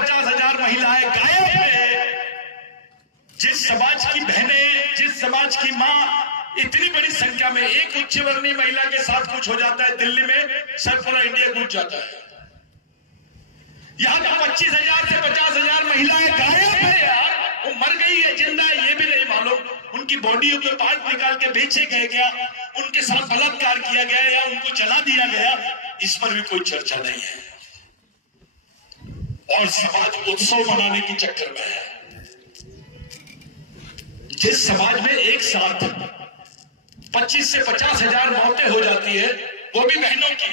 जिस समाज की बहनें, जिस समाज की माँ इतनी बड़ी संख्या में एक उच्च वर्णीय महिला के साथ कुछ हो जाता है दिल्ली में, सर पूरा इंडिया गूंज जाता है। यहां तो 25,000 से 50,000 महिलाएं गायब है यार, वो मर गई है जिंदा है ये भी नहीं मालूम, उनकी बॉडियों के पार्ट निकाल के बेचे गए क्या, उनके साथ बलात्कार किया गया या उनको जला दिया गया, इस पर भी कोई चर्चा नहीं है। और समाज उत्सव मनाने के चक्कर में है। जिस समाज में एक साथ 25 से 50,000 मौतें हो जाती है, वो भी बहनों की,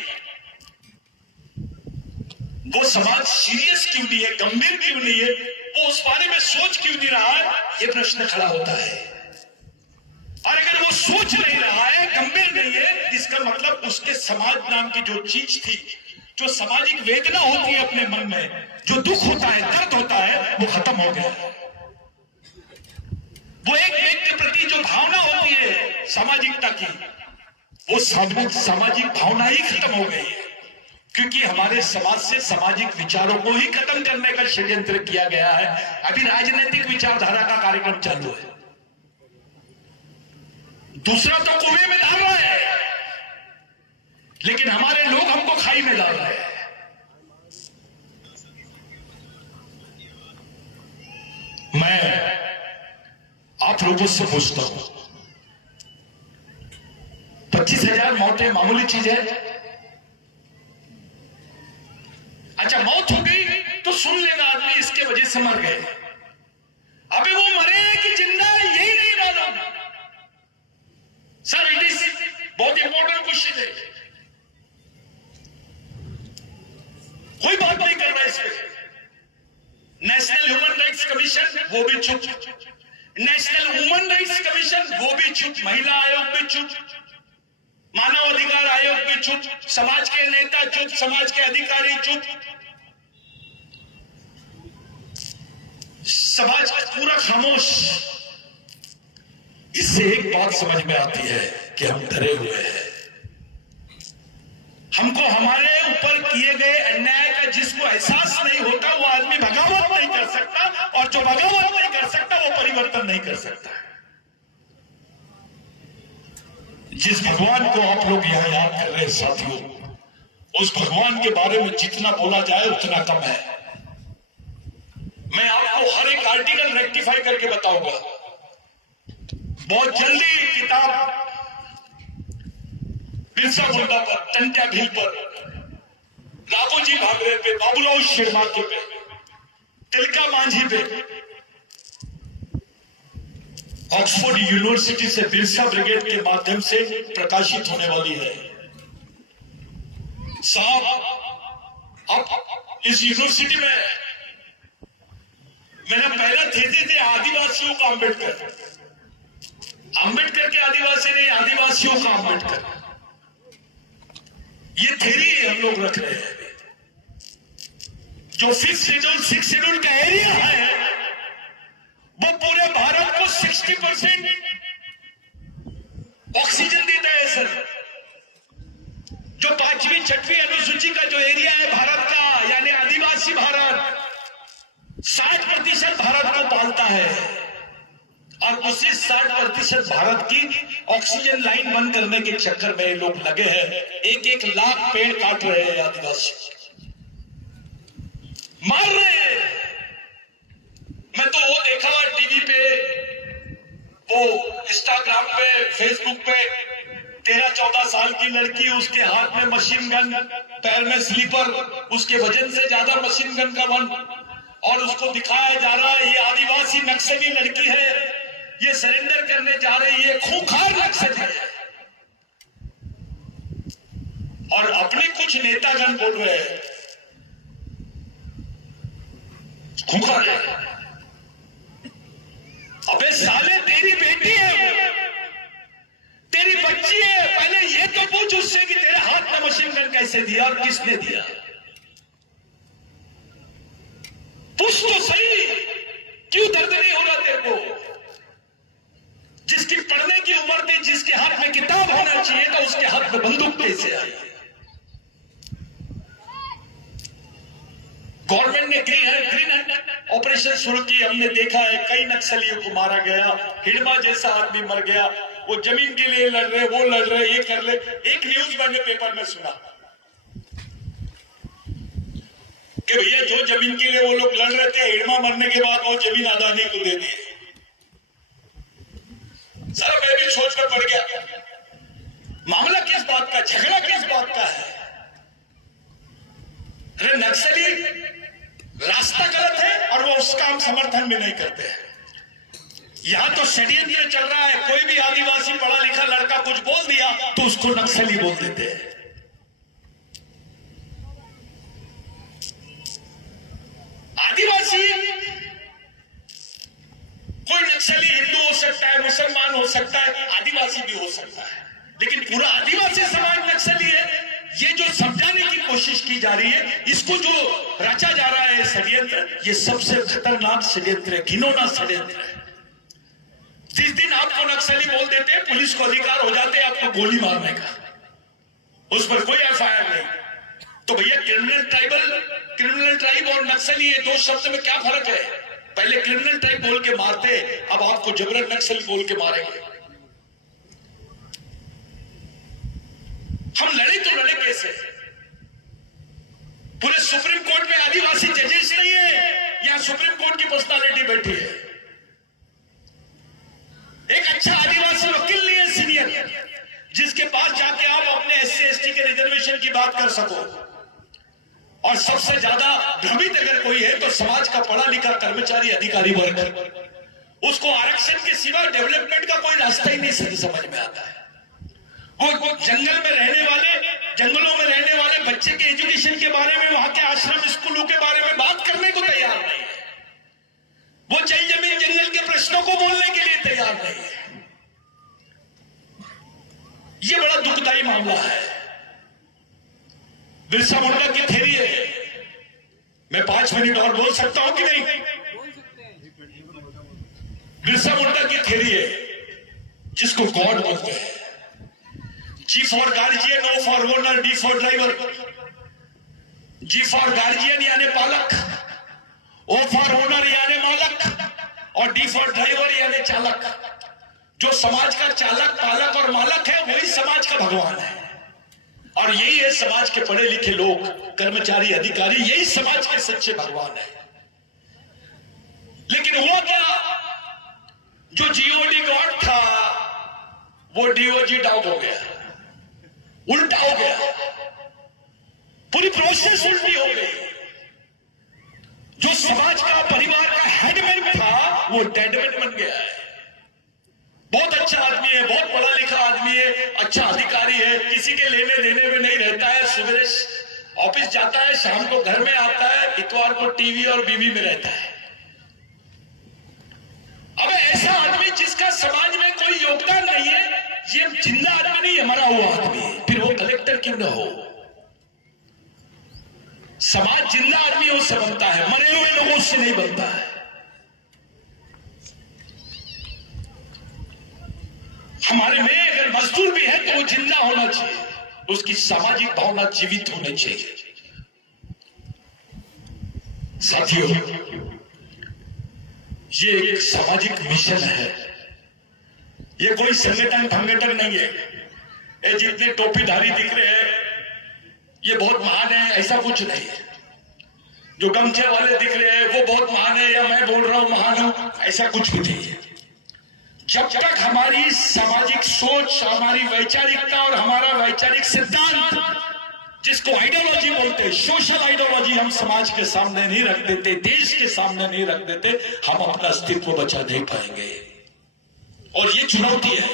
वो समाज सीरियस क्यों नहीं है, गंभीर क्यों नहीं है, वो उस बारे में सोच क्यों नहीं रहा है, ये प्रश्न खड़ा होता है। और अगर वो सोच नहीं रहा है, गंभीर नहीं है, इसका मतलब उसके समाज नाम की जो चीज थी, जो सामाजिक वेदना होती है अपने मन में, जो दुख होता है, दर्द होता है, वो खत्म हो गया। वो एक व्यक्ति के प्रति जो भावना होती है सामाजिकता की, वो सामाजिक भावना ही खत्म हो गई है, क्योंकि हमारे समाज से सामाजिक विचारों को ही खत्म करने का षड्यंत्र किया गया है। अभी राजनीतिक विचारधारा का कार्यक्रम चालू है, दूसरा तो कुएं में डाल रहा है, लेकिन हमारे लोग हमको खाई में डाल रहे हैं। मैं आप लोगों से पूछता हूं, 25,000 मौतें मामूली चीज है? अच्छा, मौत हो गई तो सुन लेना आदमी इसके वजह से मर गए, अबे वो मरे हैं कि जिंदा है यही नहीं मालूम। सर इट इज बहुत इंपॉर्टेंट क्वेश्चन है, कोई बात नहीं कर रहा इस पे। नेशनल ह्यूमन राइट्स कमीशन वो भी चुप, नेशनल वुमेन राइट्स कमीशन वो भी चुप, महिला आयोग भी चुप, मानव अधिकार आयोग भी चुप, समाज के नेता चुप, समाज के अधिकारी चुप, समाज पूरा खामोश। इससे एक बात समझ में आती है कि हम डरे हुए हैं। हमको हमारे ऊपर किए गए अन्याय का जिसको एहसास नहीं होता, वो आदमी बगावत नहीं कर सकता, और जो बगावत नहीं कर सकता वो परिवर्तन नहीं कर सकता। जिस भगवान को आप लोग यहां याद कर रहे हैं साथियों, उस भगवान के बारे में जितना बोला जाए उतना कम है। मैं आपको हर एक आर्टिकल रेक्टिफाई करके बताऊंगा। बहुत जल्दी किताब बिरसा मुंडा पर, टंट्या भील पर, राघोजी भागरे पे, बाबूराव शिरमाके पे, तिलका मांझी पे, ऑक्सफोर्ड यूनिवर्सिटी से बिरसा ब्रिगेड के माध्यम से प्रकाशित होने वाली है। साहब, अब इस यूनिवर्सिटी में मेरा पहला थीसिस है आदिवासियों का अंबेडकर, अंबेडकर के आदिवासी नहीं, आदिवासियों का अंबेडकर, ये थ्योरी हम लोग रख रहे हैं। जो सिक्स शेड्यूल का एरिया है, वो पूरे भारत को 60% ऑक्सीजन देता है सर। जो 5वीं 6वीं अनुसूची का जो एरिया है भारत का, यानी आदिवासी भारत, 60% भारत को पालता है, और उसी 60% भारत की ऑक्सीजन लाइन बंद करने के चक्कर में लोग लगे हैं। 1-1 लाख पेड़ काट रहे हैं आदिवासी, मार रहे हैं। मैं तो वो देखा टीवी पे, वो इंस्टाग्राम पे, फेसबुक पे, 13-14 साल की लड़की, उसके हाथ में मशीन गन, पैर में स्लीपर, उसके वजन से ज्यादा मशीन गन का बम, और उसको दिखाया जा रहा है ये आदिवासी नक्सली लड़की है, ये सरेंडर करने जा रही है, खूंखार नक्सली है। और अपने कुछ नेतागण बोल रहे हैं खूंखार है। अबे साले, तेरी बेटी है, तेरी बच्ची है, पहले ये तो पूछ उससे कि तेरे हाथ में मशीन गन कैसे दिया और किसने दिया। पूछ तो सही, क्यों दर्द नहीं हो रहा तेरे को? जिसकी पढ़ने की उम्र थी, जिसके हाथ में किताब होना चाहिए था, उसके हाथ में बंदूक कैसे आई? गवर्नमेंट ने ग्रीन ऑपरेशन शुरू की, हमने देखा है कई नक्सलियों को मारा गया, हिडमा जैसा आदमी मर गया, वो जमीन के लिए लड़ रहे, वो लड़ रहे, ये कर रहे। एक न्यूज मैंने पेपर में सुना कि भैया जो जमीन के लिए वो लोग लड़ रहे थे, हिडमा मरने के बाद वो जमीन अदानी को दे दी। सर मैं भी सोच कर पड़ गया, मामला किस बात का, झगड़ा किस बात का है? अरे नक्सली रास्ता गलत है और वो उसका हम समर्थन भी नहीं करते हैं। यहां तो षड्यंत्र चल रहा है, कोई भी आदिवासी पढ़ा लिखा लड़का कुछ बोल दिया तो उसको नक्सली बोल देते हैं। आदिवासी कोई नक्सली हिंदू हो सकता है, मुसलमान हो सकता है, आदिवासी भी हो सकता है, लेकिन पूरा आदिवासी समाज नक्सली है, ये जो समझाने की कोशिश की जा रही है, इसको जो रचा जा रहा है षड्यंत्र, ये सबसे खतरनाक षड्यंत्र है, घिनौना षड्यंत्र है। जिस दिन आपको नक्सली बोल देते हैं, पुलिस को अधिकार हो जाते हैं आपको गोली मारने का, उस पर कोई एफआईआर नहीं। तो भैया क्रिमिनल ट्राइब और नक्सली, ये दो शब्द में क्या फर्क है? पहले क्रिमिनल ट्राइब बोल के मारते, अब आपको जबरन नक्सली बोल के मारेंगे। हम लड़े तो लड़े कैसे? पूरे सुप्रीम कोर्ट में आदिवासी जजेस नहीं है, यहां सुप्रीम कोर्ट की पर्सनालिटी बैठी है। एक अच्छा आदिवासी वकील नहीं है सीनियर, जिसके पास जाके आप अपने एससी एसटी के रिजर्वेशन की बात कर सको। और सबसे ज्यादा भ्रमित अगर कोई है तो समाज का पढ़ा लिखा कर्मचारी अधिकारी वर्ग, उसको आरक्षण के सिवा डेवलपमेंट का कोई रास्ता ही नहीं समझ में आता है। वो जंगलों में रहने वाले बच्चे के एजुकेशन के बारे में, वहां के आश्रम स्कूलों के बारे में बात करने को तैयार नहीं है। वो जल जमीन जंगल के प्रश्नों को बोलने के लिए तैयार नहीं है। ये बड़ा दुखदायी मामला है। बिरसा मुंडा की थ्योरी है, मैं 5 मिनट और बोल सकता हूं कि नहीं? बिरसा मुंडा की थ्योरी है, जिसको गॉड बोलते हैं। G for guardian, O for owner, D for driver. G for guardian यानी पालक, O फॉर ओनर यानी मालक, और D फॉर ड्राइवर यानी चालक। जो समाज का चालक, पालक और मालक है, वही समाज का भगवान है। और यही है समाज के पढ़े लिखे लोग, कर्मचारी अधिकारी, यही समाज के सच्चे भगवान है। लेकिन हुआ क्या, जो जीओडी गॉड था वो डीओजी डॉग हो गया, उल्टा हो गया, पूरी प्रोसेस उल्टी हो गई। जो समाज का, परिवार का हेडमैन था, वो डेडमैन बन गया है। बहुत अच्छा आदमी है, बहुत पढ़ा लिखा आदमी है, अच्छा अधिकारी है, किसी के लेने देने में नहीं रहता है, सवेरे ऑफिस जाता है, शाम को घर में आता है, इतवार को टीवी और बीवी में रहता है। अब ऐसा आदमी जिसका समाज में कोई योगदान नहीं है, ये जिंदा आदमी नहीं, मरा हुआ आदमी है, फिर वो कलेक्टर क्यों ना हो? समाज जिंदा आदमियों से बनता है, मरे हुए लोगों से नहीं बनता है। हमारे में अगर मजदूर भी है तो वो जिंदा होना चाहिए, उसकी सामाजिक भावना जीवित होनी चाहिए। साथियों, ये एक सामाजिक मिशन है, ये कोई संगठन नहीं है। ये जितने टोपीधारी दिख रहे हैं ये बहुत महान है, ऐसा कुछ नहीं है। जो गमछे वाले दिख रहे हैं वो बहुत महान है, या मैं बोल रहा हूं महान हूं, ऐसा कुछ भी नहीं है। जब तक हमारी सामाजिक सोच, हमारी वैचारिकता और हमारा वैचारिक सिद्धांत, जिसको आइडियोलॉजी बोलते हैं, सोशल आइडियोलॉजी, हम समाज के सामने नहीं रख देते, देश के सामने नहीं रख देते, हम अपना अस्तित्व बचा नहीं पाएंगे। और ये चुनौती है।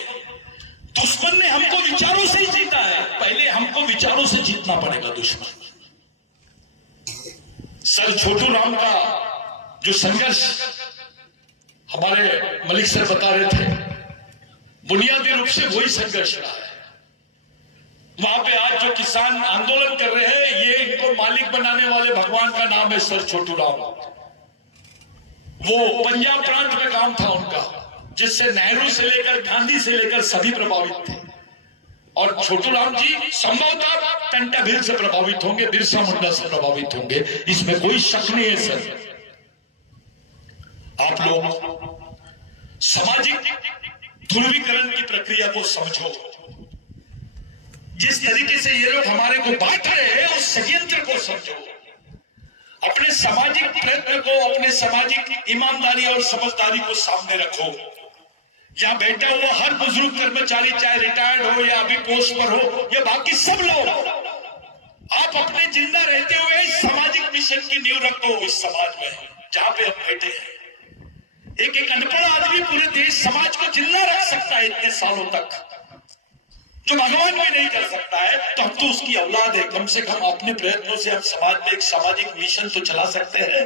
दुश्मन ने हमको विचारों से ही जीता है, पहले हमको विचारों से जीतना पड़ेगा दुश्मन। सर छोटू राम का जो संघर्ष हमारे मलिक सर बता रहे थे, बुनियादी रूप से वही संघर्ष रहा है। वहां पे आज जो किसान आंदोलन कर रहे हैं, ये इनको मालिक बनाने वाले भगवान का नाम है सर छोटू राम। वो पंजाब प्रांत में काम था उनका, जिससे नेहरू से लेकर गांधी से लेकर सभी प्रभावित थे। और छोटू राम जी संभवतः टंटा भील से प्रभावित होंगे, बिरसा मुंडा से प्रभावित होंगे, इसमें कोई शक नहीं है सर। आप लोग सामाजिक ध्रुवीकरण की प्रक्रिया को समझो। जिस तरीके से ये लोग हमारे को बांट रहे हैं उस षड्यंत्र को समझो। अपने सामाजिक प्रयत्न को, अपने सामाजिक ईमानदारी और समझदारी को सामने रखो। यहाँ बैठा हुआ हर बुजुर्ग कर्मचारी, चाहे रिटायर्ड हो या अभी पोस्ट पर हो, या बाकी सब लोग, आप अपने जिंदा रहते हुए इस सामाजिक मिशन की नींव रखो। इस समाज में जहां पे हम बैठे हैं, एक एक अनपढ़ आदमी पूरे देश समाज को जिंदा रख सकता है इतने सालों तक, जो भगवान भी नहीं कर सकता है। तो हम तो उसकी औलाद है। कम से कम अपने प्रयत्नों से हम समाज में एक सामाजिक मिशन तो चला सकते हैं।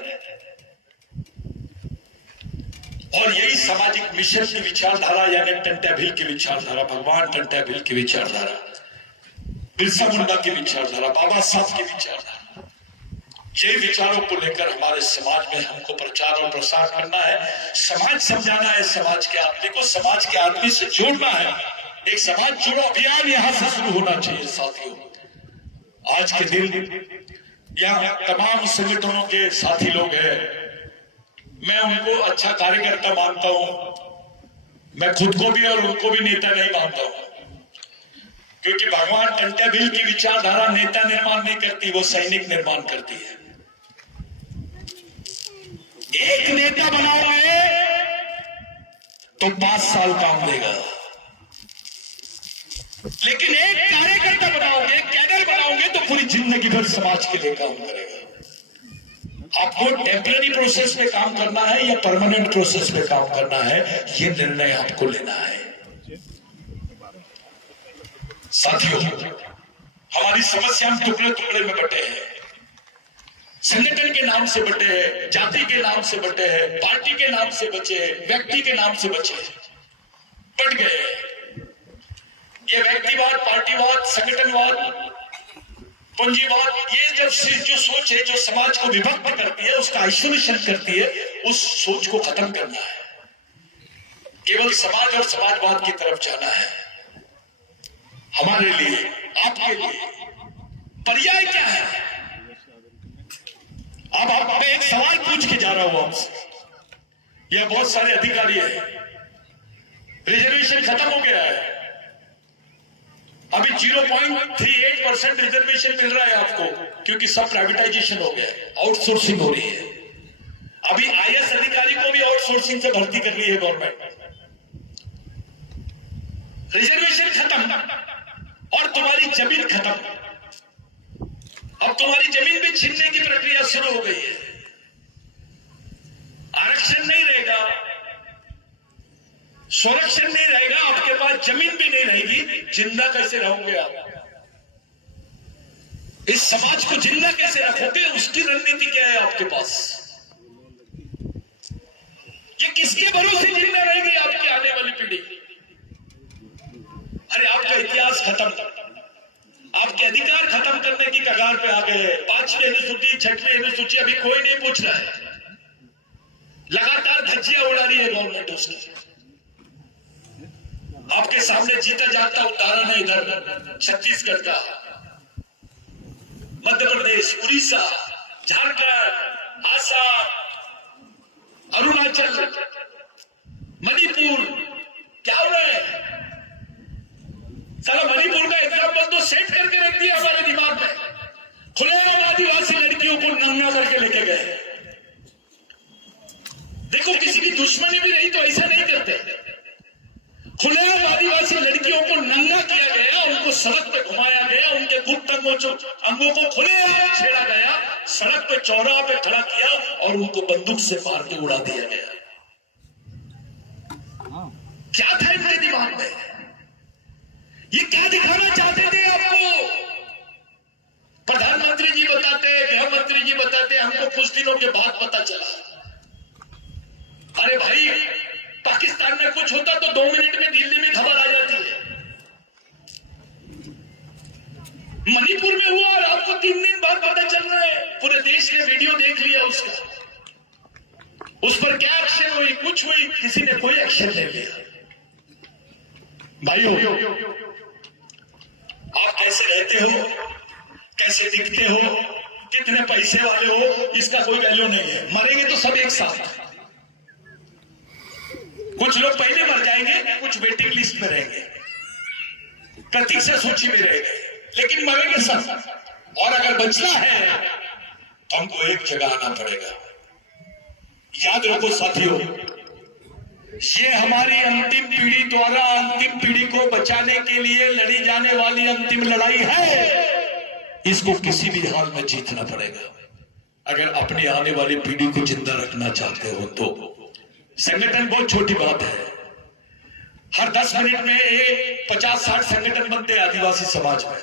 और यही सामाजिक मिशन की विचारधारा, यानी टंट्या भील की विचारधारा, भगवान टंट्या भील की विचारधारा, बिरसा मुंडा की विचारधारा, बाबा साहब की विचारधारा, यही विचारों को लेकर हमारे समाज में हमको प्रचार और प्रसार करना है। समाज समझाना है, समाज के आदमी को समाज के आदमी से जोड़ना है। एक समाज जोड़ो अभियान यहां से शुरू होना चाहिए। साथियों, आज के दिन यहाँ तमाम संगठनों के साथी लोग हैं, मैं उनको अच्छा कार्यकर्ता मानता हूं। मैं खुद को भी और उनको भी नेता नहीं मानता हूं, क्योंकि भगवान टंट्या भील की विचारधारा नेता निर्माण नहीं करती, वो सैनिक निर्माण करती है। एक नेता बनाओगे तो 5 साल काम देगा, लेकिन एक कार्यकर्ता बनाओगे, कैडर बनाओगे तो पूरी जिंदगी भर समाज के लिए काम करेगा। आपको टेम्पररी प्रोसेस में काम करना है या परमानेंट प्रोसेस में काम करना है, ये निर्णय आपको लेना है। साथियों, हमारी समस्या हम टुकड़े टुकड़े में बटे हैं। संगठन के नाम से बटे हैं, जाति के नाम से बटे हैं, पार्टी के नाम से बचे हैं, व्यक्ति के नाम से बचे हैं, बट गए। ये व्यक्तिवाद, पार्टीवाद, संगठनवाद, पूंजीवाद, ये जब जो सोच है जो समाज को विभक्त करती है, उसका आइसोलेशन करती है, उस सोच को खत्म करना है। केवल समाज और समाजवाद की तरफ जाना है। हमारे लिए, आपके लिए पर्याय क्या है? अब आप एक सवाल पूछ के जा रहा हूं आपसे। यह बहुत सारे अधिकारी है, रिजर्वेशन खत्म हो गया है, अभी 0.38% रिजर्वेशन मिल रहा है आपको, क्योंकि सब प्राइवेटाइजेशन हो गया है, आउटसोर्सिंग हो रही है। अभी आईएएस अधिकारी को भी आउटसोर्सिंग से भर्ती कर ली है गवर्नमेंट। रिजर्वेशन खत्म और तुम्हारी जमीन खत्म। अब तुम्हारी जमीन भी छीनने की प्रक्रिया शुरू हो गई है। आरक्षण नहीं रहेगा, संरक्षण नहीं रहेगा, आपके पास जमीन भी नहीं रहेगी, जिंदा कैसे रहोगे आप? इस समाज को जिंदा कैसे रखोगे? उसकी रणनीति क्या है आपके पास? ये किसके भरोसे जिंदा रहेगी आपकी आने वाली पीढ़ी? अरे आपका इतिहास खत्म, आपके अधिकार खत्म करने की कगार पे आ गए। 5वीं अनुसूची, 6वीं अनुसूची, अभी कोई नहीं पूछ रहा है। लगातार धज्जियां उड़ा रही है गवर्नमेंट उसकी। आपके सामने जीता जागता उदाहरण है इधर छत्तीसगढ़ का, मध्य प्रदेश, उड़ीसा, झारखंड, आसाम, अरुणाचल, मणिपुर। क्या हो रहा है? साला मणिपुर का एग्जाम्पल तो सेट करके रख दिया हमारे दिमाग में। खुलेआम आदिवासी लड़कियों को नंगा करके लेके गए। देखो, किसी की दुश्मनी भी नहीं तो ऐसा नहीं करते। खुलेआम आदिवासी लड़कियों को नंगा किया गया, उनको सड़क पे घुमाया गया, उनके गुप्त अंगों को खुलेआम छेड़ा गया, सड़क पे चौराहे पे खड़ा किया और उनको बंदूक से मार के उड़ा दिया गया। क्या था इनके दिमाग में? ये क्या दिखाना चाहते थे आपको? प्रधानमंत्री जी बताते, गृह मंत्री जी बताते, हमको कुछ दिनों के बाद पता चला। अरे भाई, पाकिस्तान में कुछ होता तो 2 मिनट में दिल्ली में खबर आ जाती है। मणिपुर में हुआ और आपको 3 दिन बाद पता चल रहा है। पूरे देश ने वीडियो देख लिया उसका। उस पर क्या एक्शन हुई? कुछ हुई? किसी ने कोई एक्शन नहीं लिया। भाइयों, आप कैसे रहते हो, कैसे दिखते हो, कितने पैसे वाले हो, इसका कोई वैल्यू नहीं है। मरेंगे तो सब एक साथ। कुछ लोग पहले मर जाएंगे, कुछ वेटिंग लिस्ट में रहेंगे, प्रतीक्षा सूची में रहेंगे, लेकिन मरेंगे सब। और अगर बचना है तो हमको एक जगह आना पड़ेगा। याद रखो साथियों, ये हमारी अंतिम पीढ़ी द्वारा अंतिम पीढ़ी को बचाने के लिए लड़ी जाने वाली अंतिम लड़ाई है। इसको किसी भी हाल में जीतना पड़ेगा अगर अपनी आने वाली पीढ़ी को जिंदा रखना चाहते हो तो। संगठन बहुत छोटी बात है, हर 10 मिनट में 50-60 संगठन बनते हैं आदिवासी समाज में।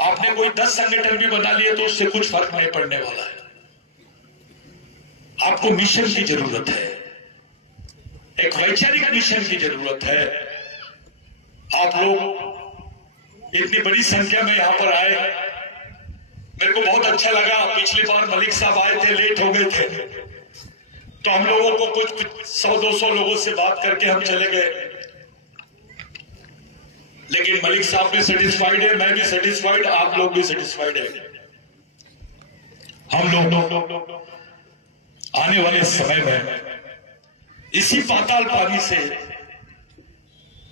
आपने कोई 10 संगठन भी बना लिए तो उससे कुछ फर्क नहीं पड़ने वाला है। आपको मिशन की जरूरत है, एक वैचारिक मिशन की जरूरत है। आप लोग इतनी बड़ी संख्या में यहां पर आए, मेरे को बहुत अच्छा लगा। पिछली बार मलिक साहब आए थे, लेट हो गए थे, तो हम लोगों को कुछ 100-200 लोगों से बात करके हम चले गए, लेकिन मलिक साहब भी सेटिस्फाइड है, मैं भी सेटिस्फाइड, आप लोग भी सेटिस्फाइड है। हम लोग आने वाले समय में इसी पाताल पानी से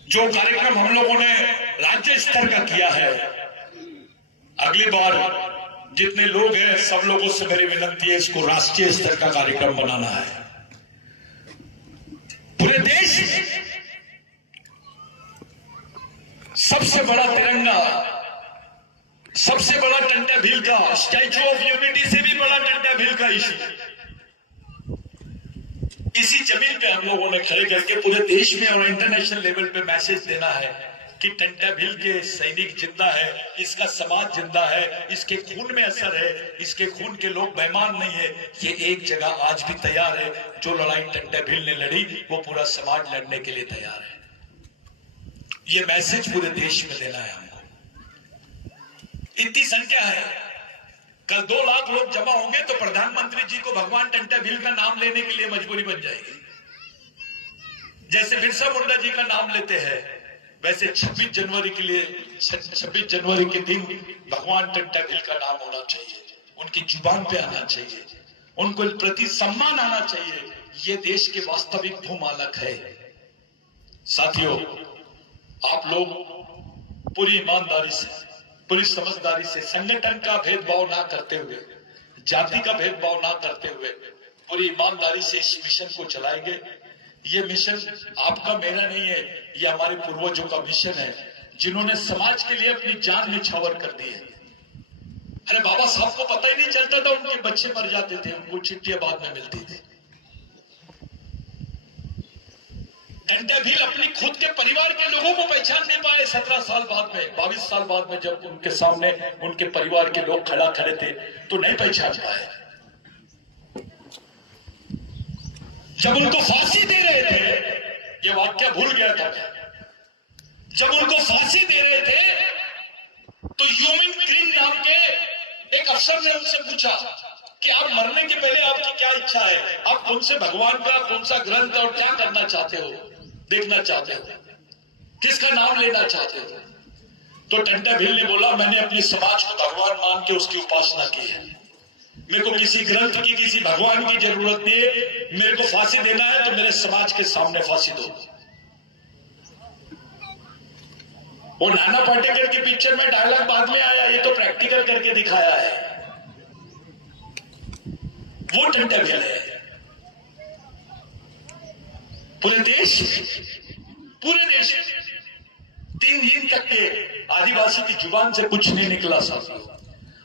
जो कार्यक्रम हम लोगों ने राज्य स्तर का किया है, अगली बार जितने लोग हैं सब लोगों से मेरी विनती है, इसको राष्ट्रीय स्तर का कार्यक्रम बनाना है। पूरे देश में सबसे बड़ा तिरंगा, सबसे बड़ा टंटा भील का स्टैच्यू ऑफ यूनिटी से भी बड़ा टंटा भील का इसी जमीन पे हम लोगों ने खड़े करके पूरे देश में और इंटरनेशनल लेवल पे मैसेज देना है कि टंटा भील के सैनिक जिंदा है, इसका समाज जिंदा है, इसके खून में असर है, इसके खून के लोग बेईमान नहीं है। ये एक जगह आज भी तैयार है, जो लड़ाई टंटा भील ने लड़ी वो पूरा समाज लड़ने के लिए तैयार है। ये मैसेज पूरे देश में देना है हमको। इतनी संख्या है, कल 2 लाख लोग जमा होंगे तो प्रधानमंत्री जी को भगवान टंटा भील का नाम लेने के लिए मजबूरी बन जाएगी। जैसे बिरसा मुंडा जी का नाम लेते हैं, वैसे 26 जनवरी के लिए 26 जनवरी के दिन भगवान टंटा भील का नाम होना चाहिए, उनकी जुबान पे आना चाहिए, उनको प्रति सम्मान आना चाहिए। ये देश के वास्तविक भूमालक है। साथियों, आप लोग पूरी ईमानदारी से, पूरी समझदारी से, संगठन का भेदभाव ना करते हुए, जाति का भेदभाव ना करते हुए पूरी ईमानदारी से इस मिशन को चलाएंगे। ये मिशन आपका मेरा नहीं है, ये हमारे पूर्वजों का मिशन है, जिन्होंने समाज के लिए अपनी जान निछावर कर दी है। अरे बाबा साहब को पता ही नहीं चलता था, उनके बच्चे मर जाते थे, उनको चिट्ठियां बाद में मिलती थी। टंटा भील अपनी खुद के परिवार के लोगों को पहचान नहीं पाए। 17 साल बाद में, 22 साल बाद में जब उनके सामने उनके परिवार के लोग खड़े थे तो नहीं पहचान पाए। जब उनको फांसी दे रहे थे, ये वाक्य भूल गया था, जब उनको फांसी दे रहे थे तो ह्यूमन ग्रीन नाम के एक अफसर ने उनसे पूछा कि आप मरने के पहले आपकी क्या इच्छा है, आप कौन से भगवान का कौन सा ग्रंथ और क्या करना चाहते हो, देखना चाहते हो, किसका नाम लेना चाहते हो? तो टंटा भील ने बोला, मैंने अपनी समाज को भगवान मान के उसकी उपासना की है, मेरे को किसी ग्रंथ की, किसी भगवान की जरूरत नहीं है। मेरे को फांसी देना है तो मेरे समाज के सामने फांसी दो। वो नाना पाटेकर के पिक्चर में डायलॉग बाद में आया, ये तो प्रैक्टिकल करके दिखाया है। वो टंटा भील है। पूरे देश 3 दिन तक के आदिवासी की जुबान से कुछ नहीं निकला। साथियों,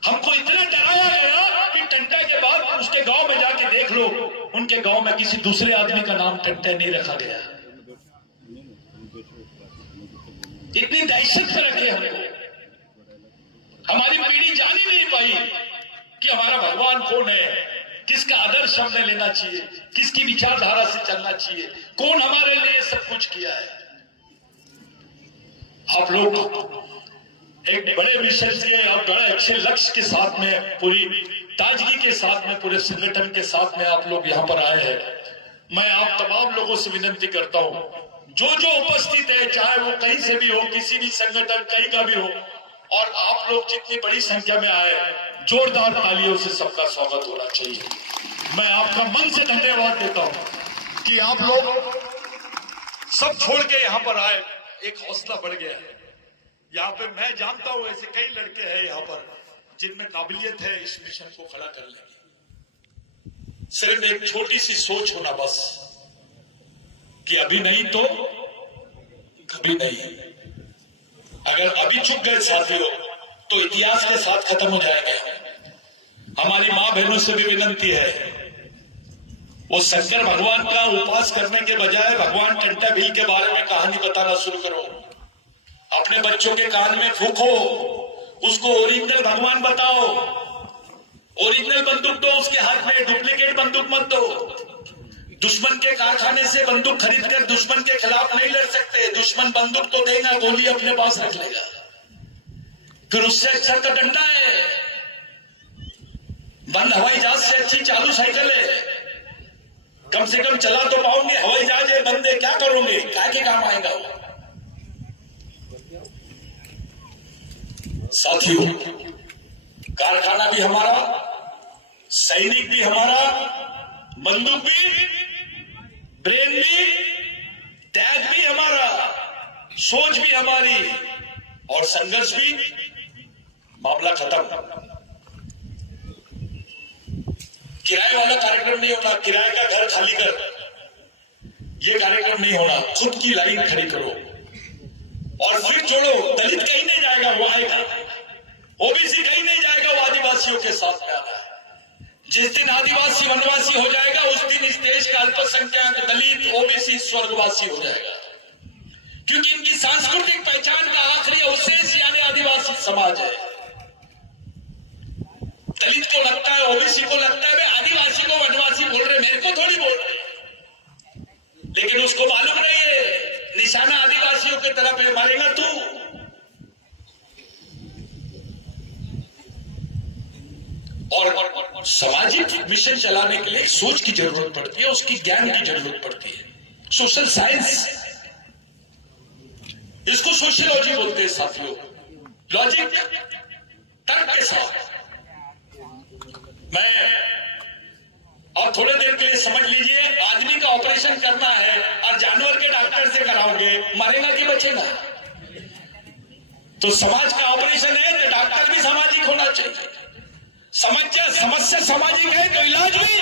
हमको इतना डराया गया कि टंटा के बाद उसके गांव में जाके देख लो, उनके गांव में किसी दूसरे आदमी का नाम टंटा नहीं रखा गया। इतनी दहशत में रखे हमको। हमारी पीढ़ी जान ही नहीं पाई कि हमारा भगवान कौन है, किसका आदर्श हमने लेना चाहिए, किसकी विचारधारा से चलना चाहिए, कौन हमारे लिए सब कुछ किया है। आप लोग एक बड़े मिशन के और बड़े अच्छे लक्ष्य के साथ में, पूरी ताजगी के साथ में, पूरे संगठन के साथ में आप लोग यहाँ पर आए हैं। मैं आप तमाम लोगों से विनती करता हूँ, जो उपस्थित है, चाहे वो कहीं से भी हो, किसी भी संगठन कहीं का भी हो, और आप लोग जितनी बड़ी संख्या में आए, जोरदार तालियों से सबका स्वागत होना चाहिए। मैं आपका मन से धन्यवाद देता हूँ कि आप लोग सब छोड़ के यहाँ पर आए, एक हौसला बढ़ गया है। यहाँ पे मैं जानता हूं ऐसे कई लड़के हैं यहाँ पर जिनमें काबिलियत है इस मिशन को खड़ा करने की। सिर्फ एक छोटी सी सोच होना बस, कि अभी नहीं तो कभी नहीं। अगर अभी चुक गए साथियों तो इतिहास के साथ खत्म हो जाएंगे। हमारी मां बहनों से भी विनती है, वो शंकर भगवान का उपास करने के बजाय भगवान टंटा भील के बारे में कहानी बताना शुरू करो। अपने बच्चों के कान में फूंको, उसको ओरिजिनल भगवान बताओ। ओरिजिनल बंदूक दो उसके हाथ में, डुप्लीकेट बंदूक मत दो। दुश्मन के कारखाने से बंदूक खरीदकर दुश्मन के खिलाफ नहीं लड़ सकते। दुश्मन बंदूक तो देगा, गोली अपने पास रख लेगा। फिर उससे अच्छा तो डंडा है। बंद हवाई जहाज से अच्छी चालू साइकिल है। कम से कम चला तो पाओगे। हवाई जहाज है, बंदे क्या करोगे? क्या के काम आएगा वो? साथियों, कारखाना भी हमारा, सैनिक भी हमारा, बंदूक भी, ब्रेन भी, त्याग भी हमारा, सोच भी हमारी और संघर्ष भी। मामला खत्म। किराए वाला कार्यक्रम नहीं होना, किराए का घर खाली कर, ये कार्यक्रम नहीं होना। खुद की लाइन खड़ी करो और फिर छोड़ो। दलित कहीं नहीं जाएगा, वो आएगा। ओबीसी कहीं नहीं जाएगा, वो आदिवासियों के साथ में आता है। जिस दिन आदिवासी वनवासी हो जाएगा उस दिन इस देश का अल्पसंख्यक दलित ओबीसी स्वर्गवासी हो जाएगा। क्योंकि इनकी सांस्कृतिक पहचान का आखिरी अवशेष यानी आदिवासी समाज है। दलित को लगता है, ओबीसी को लगता है वे आदिवासी को वनवासी बोल रहे, मेरे को थोड़ी बोल रहे। लेकिन उसको मालूम नहीं है निशाना आदिवासियों की तरफ है, मारेगा तू। और सामाजिक मिशन चलाने के लिए सोच की जरूरत पड़ती है, उसकी ज्ञान की जरूरत पड़ती है। सोशल साइंस, इसको सोशियोलॉजी बोलते हैं साथियों। लॉजिक, तर्क के साथ। मैं और थोड़ी देर के लिए समझ लीजिए, आदमी का ऑपरेशन करना है और जानवर के डॉक्टर से कराओगे, मरेगा कि बचेगा? तो समाज का ऑपरेशन है तो डॉक्टर भी सामाजिक होना चाहिए। समस्या सामाजिक है तो इलाज भी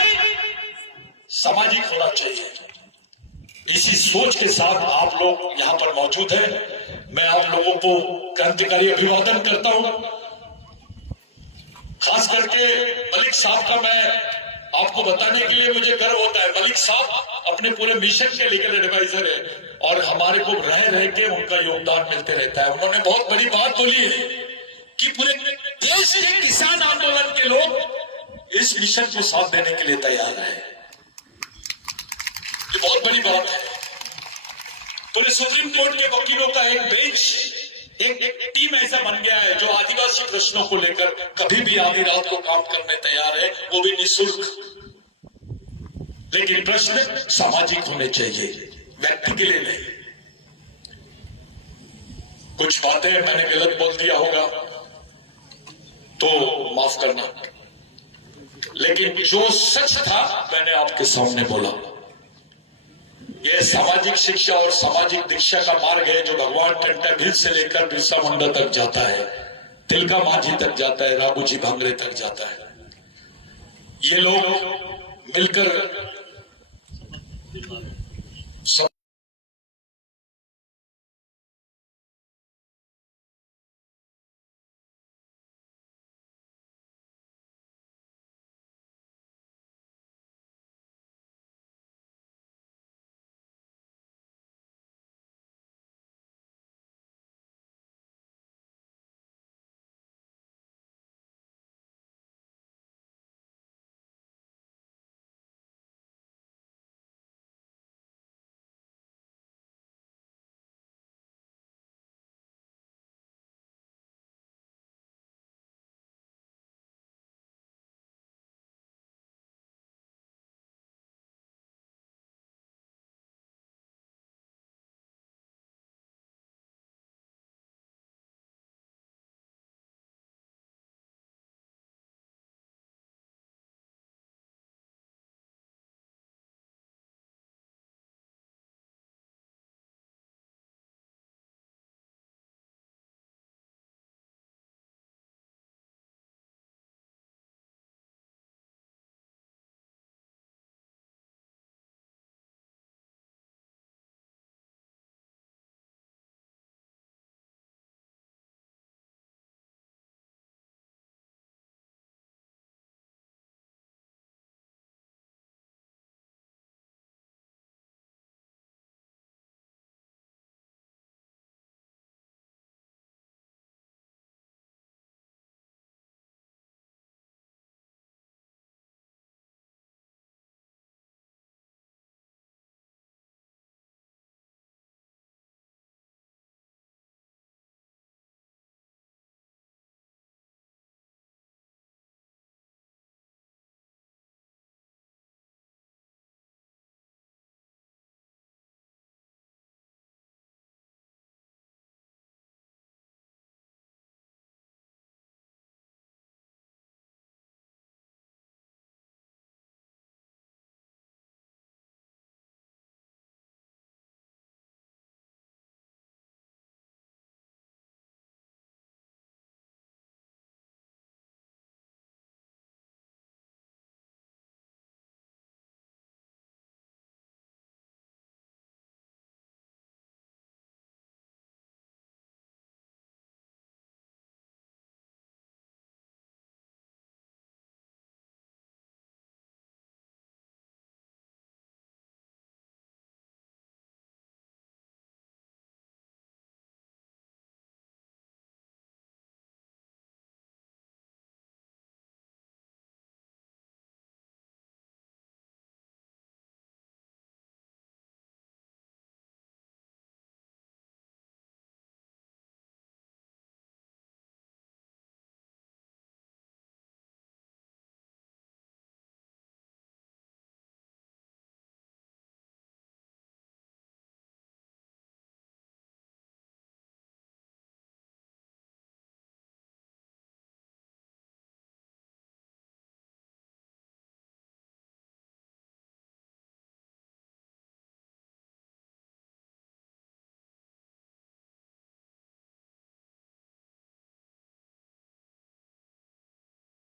सामाजिक होना चाहिए। इसी सोच के साथ आप लोग यहां पर मौजूद हैं। मैं आप लोगों को क्रांतिकारी अभिवादन करता हूं। खास करके मलिक साहब का मैं आपको बताने के लिए मुझे गर्व होता है। मलिक साहब अपने पूरे मिशन के लीगल एडवाइजर है और हमारे को रह के उनका योगदान मिलते रहता है। उन्होंने बहुत बड़ी बात बोली है कि पूरे देश के किसान आंदोलन के लोग इस मिशन को साथ देने के लिए तैयार हैं। ये बहुत बड़ी बात है। पूरे सुप्रीम कोर्ट के वकीलों का एक बेंच, एक टीम ऐसा बन गया है जो आदिवासी प्रश्नों को लेकर कभी भी आधी रात को काम करने तैयार है, वो भी निःशुल्क। लेकिन प्रश्न सामाजिक होने चाहिए, व्यक्ति के लिए नहीं। कुछ बातें मैंने गलत बोल दिया होगा तो माफ करना, लेकिन जो सच था मैंने आपके सामने बोला। यह सामाजिक शिक्षा और सामाजिक दीक्षा का मार्ग है जो भगवान टंटा भील से लेकर बिरसा मुंडा तक जाता है, तिलका मांझी तक जाता है, राघोजी भांगरे तक जाता है। ये लोग मिलकर